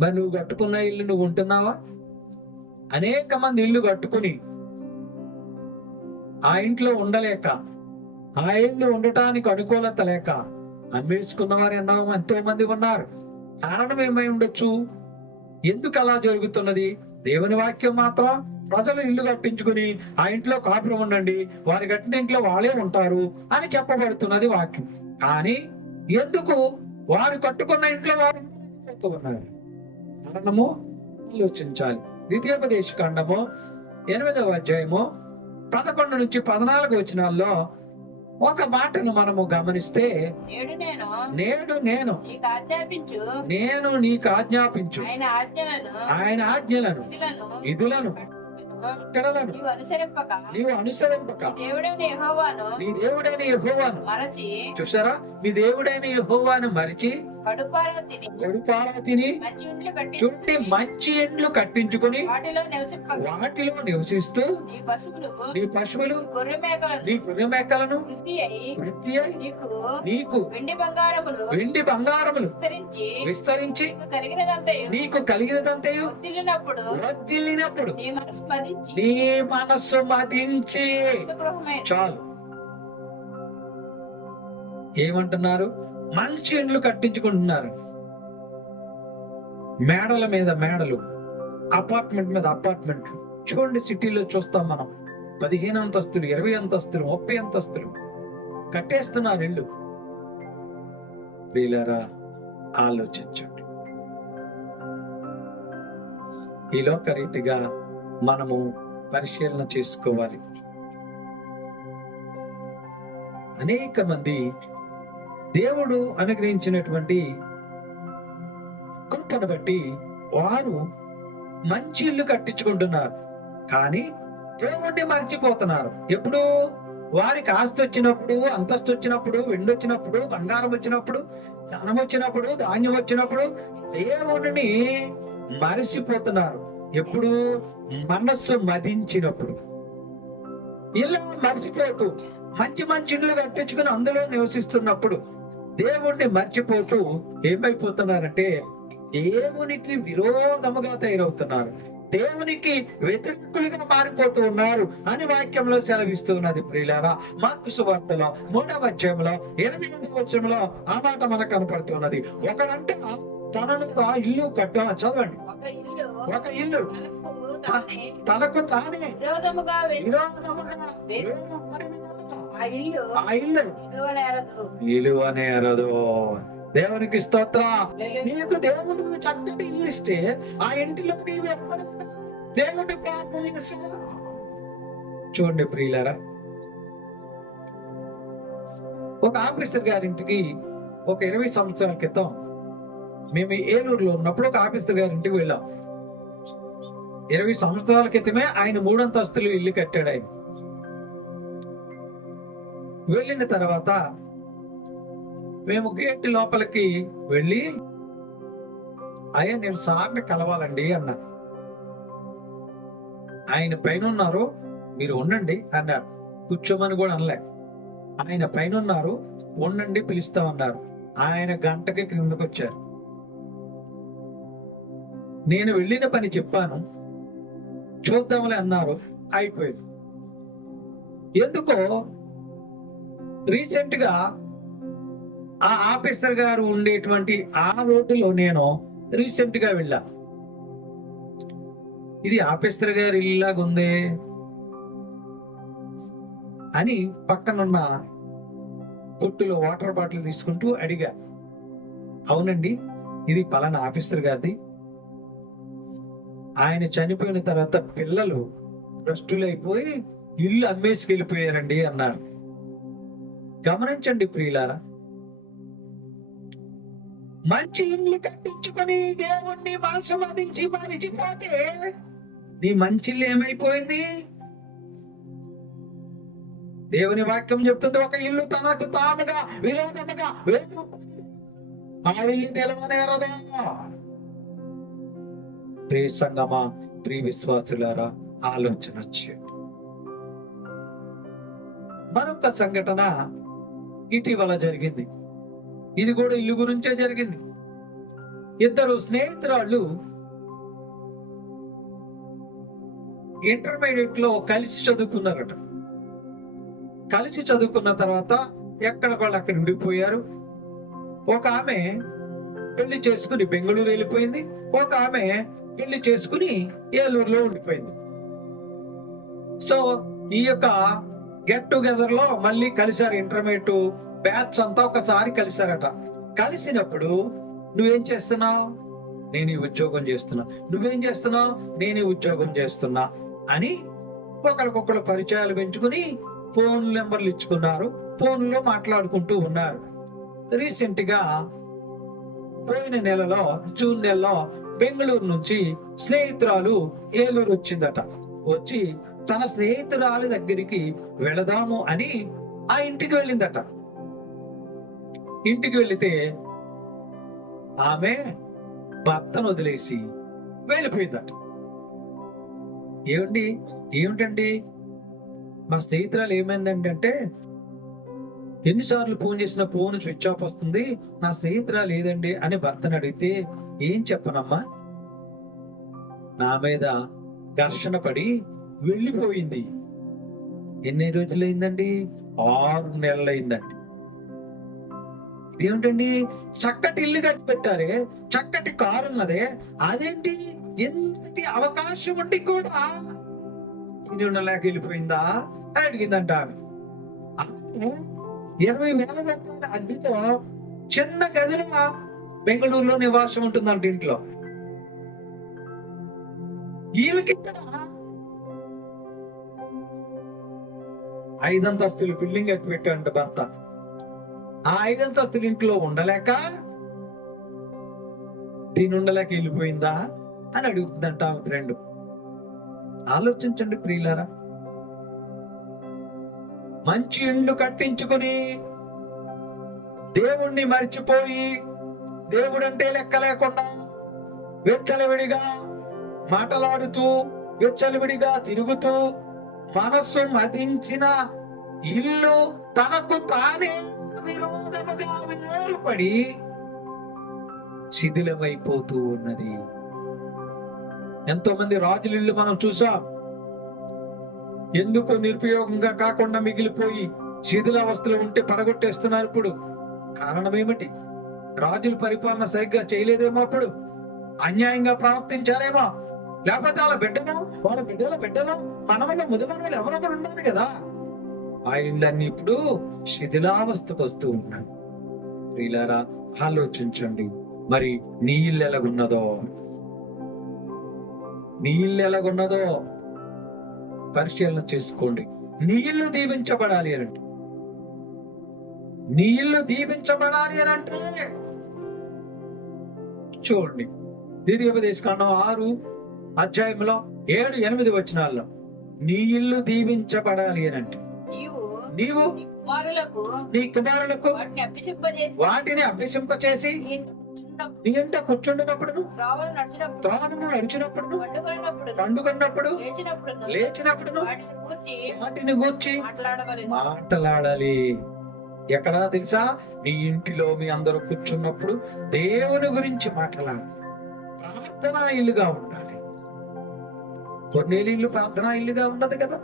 మరి నువ్వు కట్టుకున్న ఇల్లు నువ్వు ఉంటున్నావా? అనేక మంది ఇల్లు కట్టుకుని ఆ ఇంట్లో ఉండలేక, ఆ ఇల్లు ఉండటానికి అనుకూలత లేక అమ్మేసుకున్న వారు ఎంతో మంది ఉన్నారు. కారణం ఏమై ఉండొచ్చు? ఎందుకు అలా జరుగుతున్నది? దేవుని వాక్యం మాత్రం ప్రజలు ఇల్లు కట్టించుకుని ఆ ఇంట్లో కాపురం ఉండండి, వారి కట్టిన ఇంట్లో వాళ్ళే ఉంటారు అని చెప్పబడుతున్నది వాక్యం. కానీ ఎందుకు వారు కట్టుకున్న ఇంట్లో వారు ఉన్నారు? కారణము ఆలోచించాలి. ద్వితీయోపదేశ కాండము 8వ అధ్యాయము 11 నుంచి 14 వచనాల్లో ఒక మాటను మనము గమనిస్తే, నేడు నేను నీకు ఆజ్ఞాపించు ఆయన ఆజ్ఞలను విధులను నీవు అనుసరింపక నీ దేవుడైన యెహోవాను చూసారా? మీ దేవుడైన యెహోవాను మరిచి కడుపారా తిని చుట్టి మంచి ఇండ్లు కట్టించుకుని వాటిలో నివసిస్తూ నీ పశువులు నీ గొర్రె మేకలను వృద్ధి అయి నీకు వెండి బంగారములు విస్తరించి నీకు కలిగినదంతయు వర్ధిల్లినప్పుడు నీ మనస్సు మదించి. చాలు. ఏమంటున్నారు? మంచి ఇండ్లు కట్టించుకుంటున్నారు. మేడల మీద మేడలు, అపార్ట్మెంట్ మీద అపార్ట్మెంట్. చూడండి, సిటీలో చూస్తాం మనం 15 అంతస్తులు, 20 అంతస్తులు, 30 అంతస్తులు కట్టేస్తున్నారు ఇల్లు. ప్రియులారా, ఆలోచించండి. ఈ లోక రీతిగా మనము పరిశీలన చేసుకోవాలి. అనేక మంది దేవుడు అనుగ్రహించినటువంటి కృపను బట్టి వారు మంచి ఇల్లు కట్టించుకుంటున్నారు, కానీ దేవుణ్ణి మర్చిపోతున్నారు. ఎప్పుడు? వారికి ఆస్తి వచ్చినప్పుడు, అంతస్తు వచ్చినప్పుడు, వెండి వచ్చినప్పుడు, బంగారం వచ్చినప్పుడు, ధనం వచ్చినప్పుడు, ధాన్యం వచ్చినప్పుడు దేవుడిని మరిసిపోతున్నారు. ఎప్పుడు? మనస్సు మదించినప్పుడు. ఇలా మర్చిపోతూ మంచి మంచి ఇళ్ళు కట్టించుకుని అందులో నివసిస్తున్నప్పుడు దేవుణ్ణి మర్చిపోతూ ఏమైపోతున్నారంటే దేవునికి విరోధముగా తయారవుతున్నారు, దేవునికి వ్యతిరేకులుగా మారిపోతూ ఉన్నారు అని వాక్యంలో సెలవిస్తున్నది. ప్రియులారా, మార్కు సువార్తలో 3వ అధ్యాయంలో 8వ వచనంలో ఆ మాట మనకు కనపడుతున్నది. ఒకడంటే తనను ఇల్లు చదవండి. ఒక ఇల్లు తనకు తానే విరోధముగా విలువనేరదు. దేవునికి స్తోత్ర. నీకు దేవుడు చక్కటి ఇల్లు ఇస్తే ఆ ఇంటిలో నీవు ఎప్పుడు దేవుడి ప్రార్థన. చూడండి ప్రియులారా, ఒక ఆఫీసర్ గారింటికి ఒక 20 సంవత్సరాల క్రితం మేము ఏలూరులో ఉన్నప్పుడు ఒక ఆఫీసర్ గారింటికి వెళ్ళాం. 20 సంవత్సరాల క్రితమే ఆయన 3 అంతస్తులు ఇల్లు కట్టాడు. ఆయన వెళ్ళిన తర్వాత మేము గేట్ లోపలికి వెళ్ళి, అయ్యా నేను సార్ని కలవాలండి అన్నా. ఆయన పైన ఉన్నారు, మీరు ఉండండి అన్నారు. కూర్చోమని కూడా అనలే. ఆయన పైన ఉన్నారు, ఉండండి పిలుస్తామన్నారు. ఆయన గంటకి క్రిందకు వచ్చారు. నేను వెళ్ళిన పని చెప్పాను, చూద్దాంలే అన్నారు, అయిపోయింది. ఎందుకో రీసెంట్ గా ఆ ఆఫీసర్ గారు ఉండేటువంటి ఆ రోడ్డులో నేను రీసెంట్ గా వెళ్ళా. ఇది ఆపేస్టర్ గారి ఇల్లాగా ఉందే అని పక్కనున్న కొట్టులో వాటర్ బాటిల్ తీసుకుంటూ అడిగా. అవునండి, ఇది పలానా ఆఫీసర్ గారిది. ఆయన చనిపోయిన తర్వాత పిల్లలు భ్రష్టులైపోయి ఇల్లు అమ్మేసుకెళ్ళిపోయారండి అన్నారు. గమనించండి ప్రియులారా, మంచి ఇల్లు కట్టించుకొని దేవుణ్ణి మనసు మదించి మరిచిపోతే నీ మంచి ఇల్లు ఏమైపోయింది? దేవుని వాక్యం చెప్తుంది, ఒక ఇల్లు తనకు తానుగా విరోధముగా ఆ ఇల్లు నిలవనేరదా. ప్రియ సంగమా, ప్రియ విశ్వాసులారా, ఆలోచన చేయండి. మరొక సంఘటన ఇటీవల జరిగింది. ఇది కూడా ఇల్లు గురించే జరిగింది. ఇద్దరు స్నేహితురాళ్ళు ఇంటర్మీడియట్ లో కలిసి చదువుకున్నారట. కలిసి చదువుకున్న తర్వాత ఎక్కడ వాళ్ళు అక్కడ విడిపోయారు. ఒక ఆమె పెళ్లి చేసుకుని బెంగళూరు వెళ్ళిపోయింది, ఒక ఆమె పెళ్లి చేసుకుని ఏలూరులో ఉండిపోయింది. సో ఈ యొక్క గెట్ టుగెదర్ లో మళ్ళీ కలిశారు. ఇంటర్మీడియట్ బ్యాచ్ అంతా ఒకసారి కలిశారట. కలిసినప్పుడు నువ్వేం చేస్తున్నావు? నేను ఈ ఉద్యోగం చేస్తున్నా. నువ్వేం చేస్తున్నావు? నేను ఈ ఉద్యోగం చేస్తున్నా అని ఒకరికొకరు పరిచయాలు పెంచుకుని ఫోన్ నెంబర్లు ఇచ్చుకున్నారు. ఫోన్ లో మాట్లాడుకుంటూ ఉన్నారు. రీసెంట్ గా పోయిన నెలలో జూన్ నెలలో బెంగళూరు నుంచి స్నేహితురాలు ఏలూరు వచ్చిందట. వచ్చి తన స్నేహితురాలి దగ్గరికి వెళదాము అని ఆ ఇంటికి వెళ్ళిందట. ఇంటికి వెళితే ఆమె భర్తను వదిలేసి వెళ్ళిపోయిందట. ఏమిటండి మా స్నేహితురాలు ఏమైందంటే, ఎన్నిసార్లు ఫోన్ చేసిన ఫోన్ స్విచ్ ఆఫ్ వస్తుంది, నా స్నేహితురాలు లేదండి అని భర్తను అడిగితే, ఏం చెప్పనమ్మా, నా మీద ఘర్షణ పడి వెళ్ళిపోయింది. ఎన్ని రోజులైందండి? 6 నెలలైందండి. ఇదేమిటండి, చక్కటి ఇల్లు కట్టి పెట్టారే, చక్కటి కారు ఉన్నదే, అదేంటి ఎంతటి అవకాశం ఉండి కూడా ఉండలేక వెళ్ళిపోయిందా అని అడిగిందంట ఆమె. 20,000 రూపాయల అద్దెతో చిన్న గదిలో బెంగళూరులో నివాసం ఉంటుందంట ఇంట్లో. ఈమెకి 5 అంతస్తులు బిల్డింగ్ కట్టి పెట్టాడంట భర్త. ఆ 5 అంతస్తుల ఇంట్లో ఉండలేక ఉండలేక వెళ్ళిపోయిందా అని అడుగుతుందంట ఆమె ఫ్రెండ్. ఆలోచించండి ప్రియులారా, మంచి ఇల్లు కట్టించుకుని దేవుణ్ణి మర్చిపోయి, దేవుడంటే లెక్క లేకుండా వెచ్చలవిడిగా మాటలాడుతూ, వెచ్చలవిడిగా తిరుగుతూ, మనస్సు మదించిన ఇల్లు తనకు తానే విరోధముగా వేరుపడి శిథిలమైపోతూ ఉన్నది. ఎంతో మంది రాజుల ఇల్లు మనం చూసాం. ఎందుకు నిరుపయోగంగా కాకుండా మిగిలిపోయి శిథిలావస్థలో ఉంటే పడగొట్టేస్తున్నారు. ఇప్పుడు కారణం ఏమిటి? రాజుల పరిపాలన సరిగ్గా చేయలేదేమో, అప్పుడు అన్యాయంగా ప్రవర్తించారేమో, లేకపోతే వాళ్ళ బిడ్డలు మనమైన ముదిమనలు ఎవరొకరు ఉండాలి కదా. ఆ ఇళ్ళన్నీ ఇప్పుడు శిథిలావస్థకు వస్తూ ఉన్నాయి. ప్రియులారా, ఆలోచించండి. మరి నీ ఇల్లు ఎలాగున్నదో, నీ ఇల్లు ఎలాగున్నదో పరిశీలన చేసుకోండి. నీ ఇల్లు దీవించబడాలి అనంటే, నీ ఇల్లు దీవించబడాలి అనంటే చూడండి, ద్వితీయోపదేశకాండం 6 అధ్యాయంలో 7-8 వచనాల్లో నీ ఇల్లు దీవించబడాలి అనంటే, నీవు నీ కుమారులకు వాటిని అభ్యసింపచేసి నీ ఇంట కూర్చుండినప్పుడు, త్రాను నడిచినప్పుడు, పండుకున్నప్పుడు, లేచినప్పుడు వాటిని గూర్చి మాట్లాడాలి. ఎక్కడా తెలుసా? నీ ఇంటిలో మీ అందరూ కూర్చున్నప్పుడు దేవుని గురించి మాట్లాడాలి. ప్రార్థనా ఇల్లుగా ఉండాలి. కొన్నేళ్ళు ఇల్లు ప్రార్థనా ఇల్లుగా ఉండదు కదా.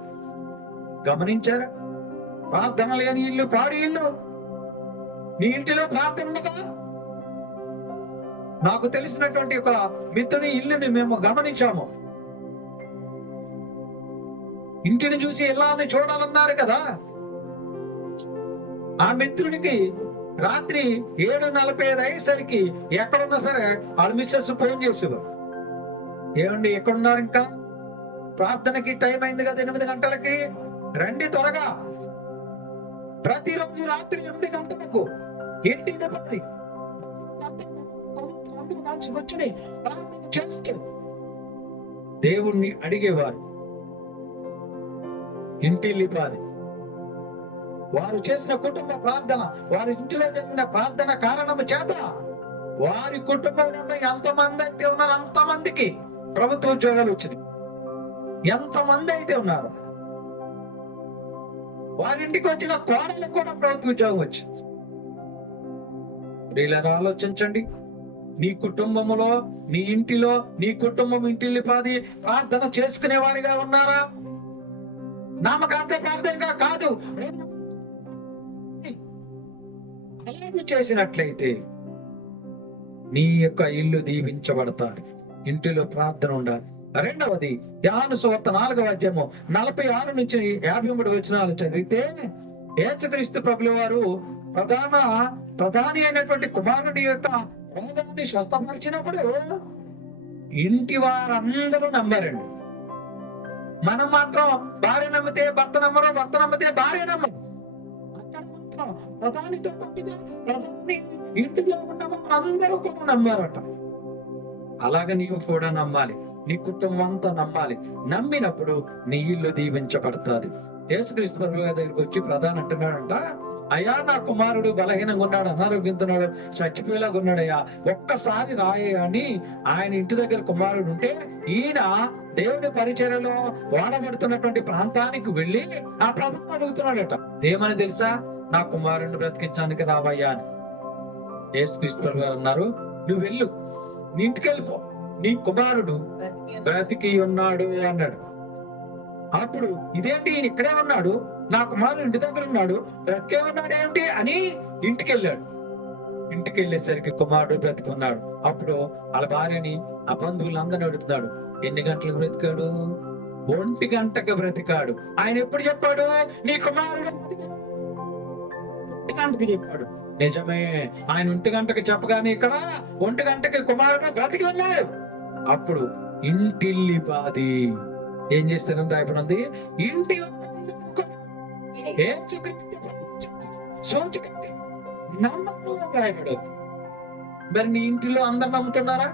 గమనించారా? ప్రార్థన లేని ఇల్లు పాడి ఇల్లు. నీ ఇంటిలో ప్రార్థన ఉండదా? నాకు తెలిసినటువంటి ఒక మిత్రుని ఇల్లుని మేము గమనించాము. ఇంటిని చూసి ఇల్లాన్ని చూడాలన్నారు కదా. ఆ మిత్రుడికి రాత్రి 7:45 అయ్యేసరికి ఎక్కడున్నా సరే వాళ్ళ మిస్సెస్ ఫోన్ చేసేవారు. ఏమండి ఎక్కడున్నారు, ఇంకా ప్రార్థనకి టైం అయింది కదా 8 గంటలకి, రండి త్వరగా. ప్రతిరోజు రాత్రి 8 గంటలకు ఇంటిని పడి వచ్చి ప్రార్థన చేస్తూ దేవుణ్ణి అడిగేవారు. ఇంటిల్లిపాది వారు చేసిన కుటుంబ ప్రార్థన, వారి ఇంటిలో జరిగిన ప్రార్థన కారణము చేత వారి కుటుంబంలో ఉన్న ఎంతమంది అయితే ఉన్నారు అంతమందికి ప్రభుత్వ ఉద్యోగాలు వచ్చినాయి. ఎంతమంది అయితే ఉన్నారు వారింటికి వచ్చిన కోడలకు కూడా ప్రభుత్వ ఉద్యోగం వచ్చింది. ప్రియులారా, ఆలోచించండి. నీ కుటుంబములో, నీ ఇంటిలో, నీ కుటుంబం ఇంటిల్లిపాది ప్రార్థన చేసుకునే వారిగా ఉన్నారా? నామకాంత ప్రార్థనగా కాదు. అలాగే చేసినట్లయితే నీ యొక్క ఇల్లు దీవించబడతారు. ఇంటిలో ప్రార్థన ఉండాలి. రెండవది, యోహాను సువార్త 4వ అధ్యాయము 46 నుంచి 53 వచనాలు చదివితే, యేసుక్రీస్తు ప్రభుల వారు ప్రధాని అయినటువంటి కుమారుడి యొక్క రోగాన్ని స్వస్థపరిచినప్పుడు ఇంటి వారందరూ నమ్మారండి. మనం మాత్రం భార్య నమ్మితే భర్త నమ్మరు, భర్త నమ్మితే భార్య నమ్మరు. అక్కడ మాత్రం ప్రధానితో పాటుగా ప్రధాని ఇంటిలో ఉన్న అందరూ కూడా నమ్మారట. అలాగే నీవు కూడా నమ్మాలి, నీ కుటుంబం అంతా నమ్మాలి. నమ్మినప్పుడు నీ ఇల్లు దీవించబడుతుంది. యేసుక్రీస్తు ప్రభువు గారి దగ్గరికి వచ్చి ప్రధాని అంటున్నాడంట, అయ్యా నా కుమారుడు బలహీనంగా ఉన్నాడు, అనారోగ్యంతున్నాడు, చచ్చిపోయేలాగా ఉన్నాడయ్యా, ఒక్కసారి రాయ్యా అని ఆయన ఇంటి దగ్గర కుమారుడు ఉంటే, ఈయన దేవుడి పరిచర్యలో వాడబడుతున్నటువంటి ప్రాంతానికి వెళ్ళి ఆ ప్రభుత్వం అడుగుతున్నాడట, ఏమని తెలుసా, నా కుమారుడిని బ్రతికించడానికి రావయ్యా అని. యేసుక్రీస్తు ప్రభువు గారు అన్నారు, నువ్వు వెళ్ళు, నీ ఇంటికి వెళ్ళిపో, నీ కుమారుడు బ్రతికి ఉన్నాడు అన్నాడు. అప్పుడు ఇదేంటి, ఈయన ఇక్కడే ఉన్నాడు, నా కుమారుడు ఇంటి దగ్గర ఉన్నాడు, బ్రతికే ఉన్నాడు ఏమిటి అని ఇంటికి వెళ్ళాడు. ఇంటికి వెళ్ళేసరికి కుమారుడు బ్రతికి ఉన్నాడు. అప్పుడు వాళ్ళ భార్యని, ఆ బంధువులందరినీ అడుగుతున్నాడు, ఎన్ని గంటలకు బ్రతికాడు? 1 గంటకు బ్రతికాడు. ఆయన ఎప్పుడు చెప్పాడు, నీ కుమారుడు 1 గంటకు చెప్పాడు. నిజమే, ఆయన 1 గంటకు చెప్పగానే ఇక్కడ 1 గంటకి కుమారుడు బ్రతికి ఉన్నాడు. అప్పుడు ఇంటిల్లిపాది ఏం చేస్తారని రాయబడింది, ఇంటి రాయబడదు. మరి నీ ఇంటిలో అందరు నమ్ముతున్నారా?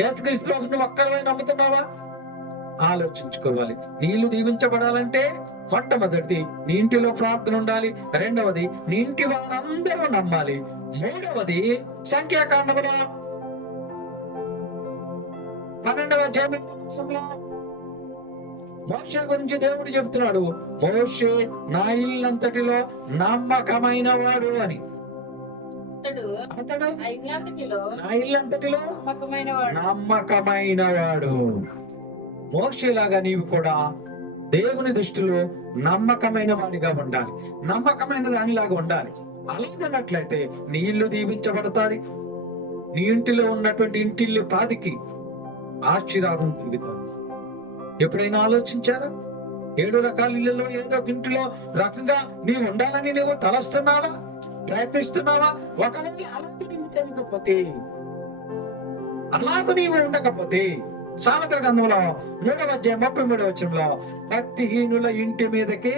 యేసుక్రీస్తు నువ్వు ఒక్కరివే నమ్ముతున్నావా? ఆలోచించుకోవాలి. నీళ్లు దీవించబడాలంటే మొట్టమొదటి నీ ఇంటిలో ప్రార్థన ఉండాలి. రెండవది నీ ఇంటి వారందరూ నమ్మాలి. మూడవది సంఖ్యాకాండములో 12వ అధ్యాయంలో మోషే గురించి దేవుడు చెప్తున్నాడు, మోషే నా ఇల్లంతటిలో నమ్మకమైన వాడు అని. అతడు నా ఇల్లంతటిలో నమ్మకమైన వాడు. మోషేలాగా నీవు కూడా దేవుని దృష్టిలో నమ్మకమైన వాడిగా ఉండాలి, నమ్మకమైన దానిలాగా ఉండాలి. అలాగన్నట్లయితే నీ ఇల్లు దీవించబడతాది. నీ ఇంటిలో ఉన్నటువంటి ఇంటిల్లి పాదికి ఆశీర్వాదం కలుగుతుంది. ఎప్పుడైనా ఆలోచించారా? 7 రకాల ఇళ్లలో ఏదో ఒక ఇంటిలో రకంగా నీవు ఉండాలని నువ్వు తలస్తున్నావా, ప్రయత్నిస్తున్నావా? ఒకవేళ అలాగే నీవు చేయకపోతే, అలాగ నీవు ఉండకపోతే, సామెతల గ్రంథంలో 3వ అధ్యాయం 33వ వచనంలో భక్తిహీనుల ఇంటి మీదకి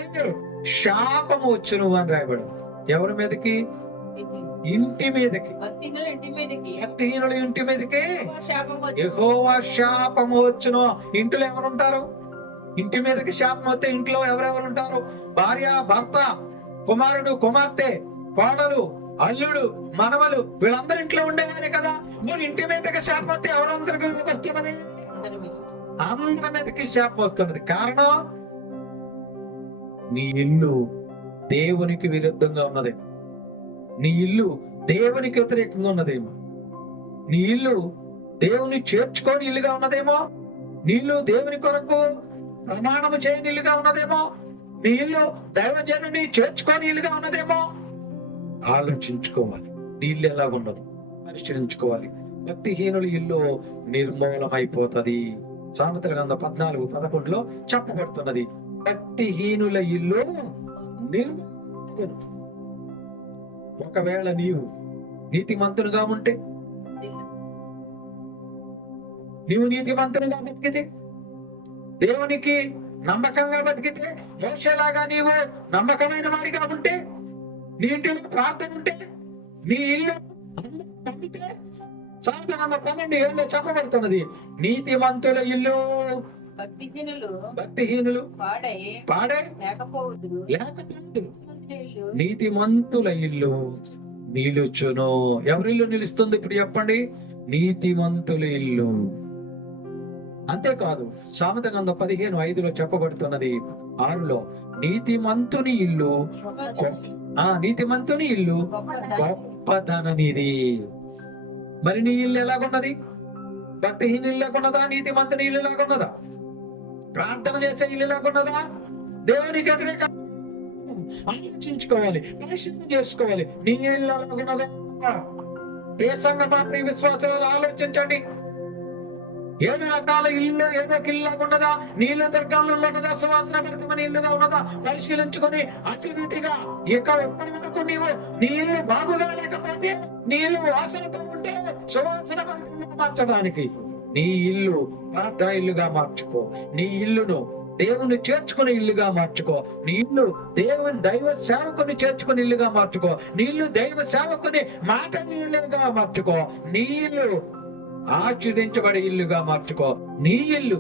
శాపము వచ్చును అని రాయబడు. ఎవరి మీదకి? ఇంటి మీదకి. భక్తిహీనుల ఇంటి మీదకి యెహోవా శాపము వచ్చును. ఇంట్లో ఎవరుంటారు? ఇంటి మీదకి శాపం వస్తే ఇంట్లో ఎవరెవరు ఉంటారు? భార్య, భర్త, కుమారుడు, కుమార్తె, కోడలు, అల్లుడు, మనవలు, వీళ్ళందరూ ఇంట్లో ఉండేవారే కదా. నువ్వు ఇంటి మీదకి శాపం వస్తే ఎవరందరికి వస్తున్నది? అందరి మీదకి శాపం వస్తున్నది. కారణం నీ ఇల్లు దేవునికి విరుద్ధంగా ఉన్నది. నీ ఇల్లు దేవునికి వ్యతిరేకంగా ఉన్నదేమో. నీ ఇల్లు దేవుని చేర్చుకొని ఇల్లుగా ఉన్నదేమో. నీ ఇల్లు దేవుని కొరకు ప్రమాణము చేయని ఇల్లుగా ఉన్నదేమో. నీ ఇల్లు దైవజనుని చేర్చుకొని ఇల్లుగా ఉన్నదేమో. ఆలోచించుకోవాలి. నీ ఇల్లు ఎలాగున్నదో పరిశీలించుకోవాలి. భక్తిహీనుల ఇల్లు నిర్మూలమైపోతుంది. సామెతల గ్రంథం 14:11 చెప్పబడుతున్నది. భక్తిహీనుల ఇల్లు నిర్మూలమగును. ఒకవేళ నీవు నీతిమంతునిగా ఉంటే, నీవు నీతిమంతునిగా బతికితే, దేవునికి నమ్మకంగా బతికితే, మోషేలాగా నీవు నమ్మకమైన వాడిగా ఉంటే, నీ ఇంటిలో ప్రార్థన ఉంటే, నీ ఇల్లు నమ్మితే, సామెతల గ్రంథం 12:7 చెప్పబడుతున్నది, నీతిమంతుల ఇల్లు భక్తిహీనులు పాడే లేకపోవద్దు. నీతిమంతుల ఇల్లు నిలుచును. ఎవరి ఇల్లు నిలుస్తుంది ఇప్పుడు చెప్పండి? నీతిమంతుల ఇల్లు. అంతేకాదు, సామెతల గ్రంథం 15:5 చెప్పబడుతున్నది 6లో, నీతిమంతుని ఇల్లు నీతిమంతుని ఇల్లు గొప్పదననిది. మరి నీ ఇల్లు ఎలాగున్నది? భక్తిహీన ఇల్లు ఎలాగున్నదా? నీతిమంతుని ఇల్లు ఎలాగున్నదా? ప్రార్థన చేసే ఇల్లు ఎలాగున్నదా? దేవునికి వ్యతిరేక ఆలోచించుకోవాలి, పరిశీలన చేసుకోవాలి. నీ ఇల్లు ఎలాగున్నదా? ప్రియ సంఘమా, ప్రియ విశ్వాసాలు ఆలోచించండి. 7 రకాల ఇల్లు ఏదో ఒక ఇల్లు ఉన్నదా? నీళ్ళ దుర్గంలో ఉన్నదా? సువాసన భరితమైన ఇల్లుగా ఉన్నదా? పరిశీలించుకొని అతి రీతిగా ఇక ఎప్పటి వరకు నీవు నీ ఇల్లు బాగుగా లేకపోతే, నీ ఇల్లు వాసనతో ఉంటే సువాసన భరితంగా మార్చడానికి నీ ఇల్లు ప్రార్థన ఇల్లుగా మార్చుకో. నీ ఇల్లును దేవుని చేర్చుకునే ఇల్లుగా మార్చుకో. నీ ఇల్లు దేవుని దైవ సేవకుని చేర్చుకుని ఇల్లుగా మార్చుకో. నీ ఇల్లు దైవ సేవకుని మాట ఇల్లుగా మార్చుకో. నీ ఇల్లు ఆశీర్వదించబడే ఇల్లుగా మార్చుకో. నీ ఇల్లు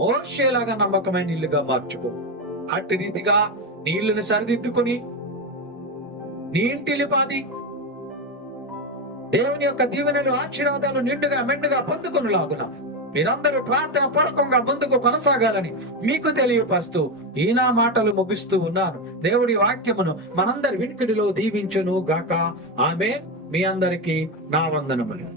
మోషేలాగా నమ్మకమైన ఇల్లుగా మార్చుకో. అట్టి రీతిగా నీ ఇల్లును సరిదిద్దుకుని నీ ఇంటిలిపాది దేవుని యొక్క దీవెనలు ఆశీర్వాదాలు నిండుగా మెండుగా పొందుకునేలాగున మీరందరూ ప్రార్థన పూర్వకంగా ముందుకు కొనసాగాలని మీకు తెలియపరుస్తూ ఈ నా మాటలు ముగిస్తూ ఉన్నాను. దేవుడి వాక్యమును మనందరి వినికిడిలో దీవించును గాక. ఆమేన్. మీ అందరికీ నా వందనములు.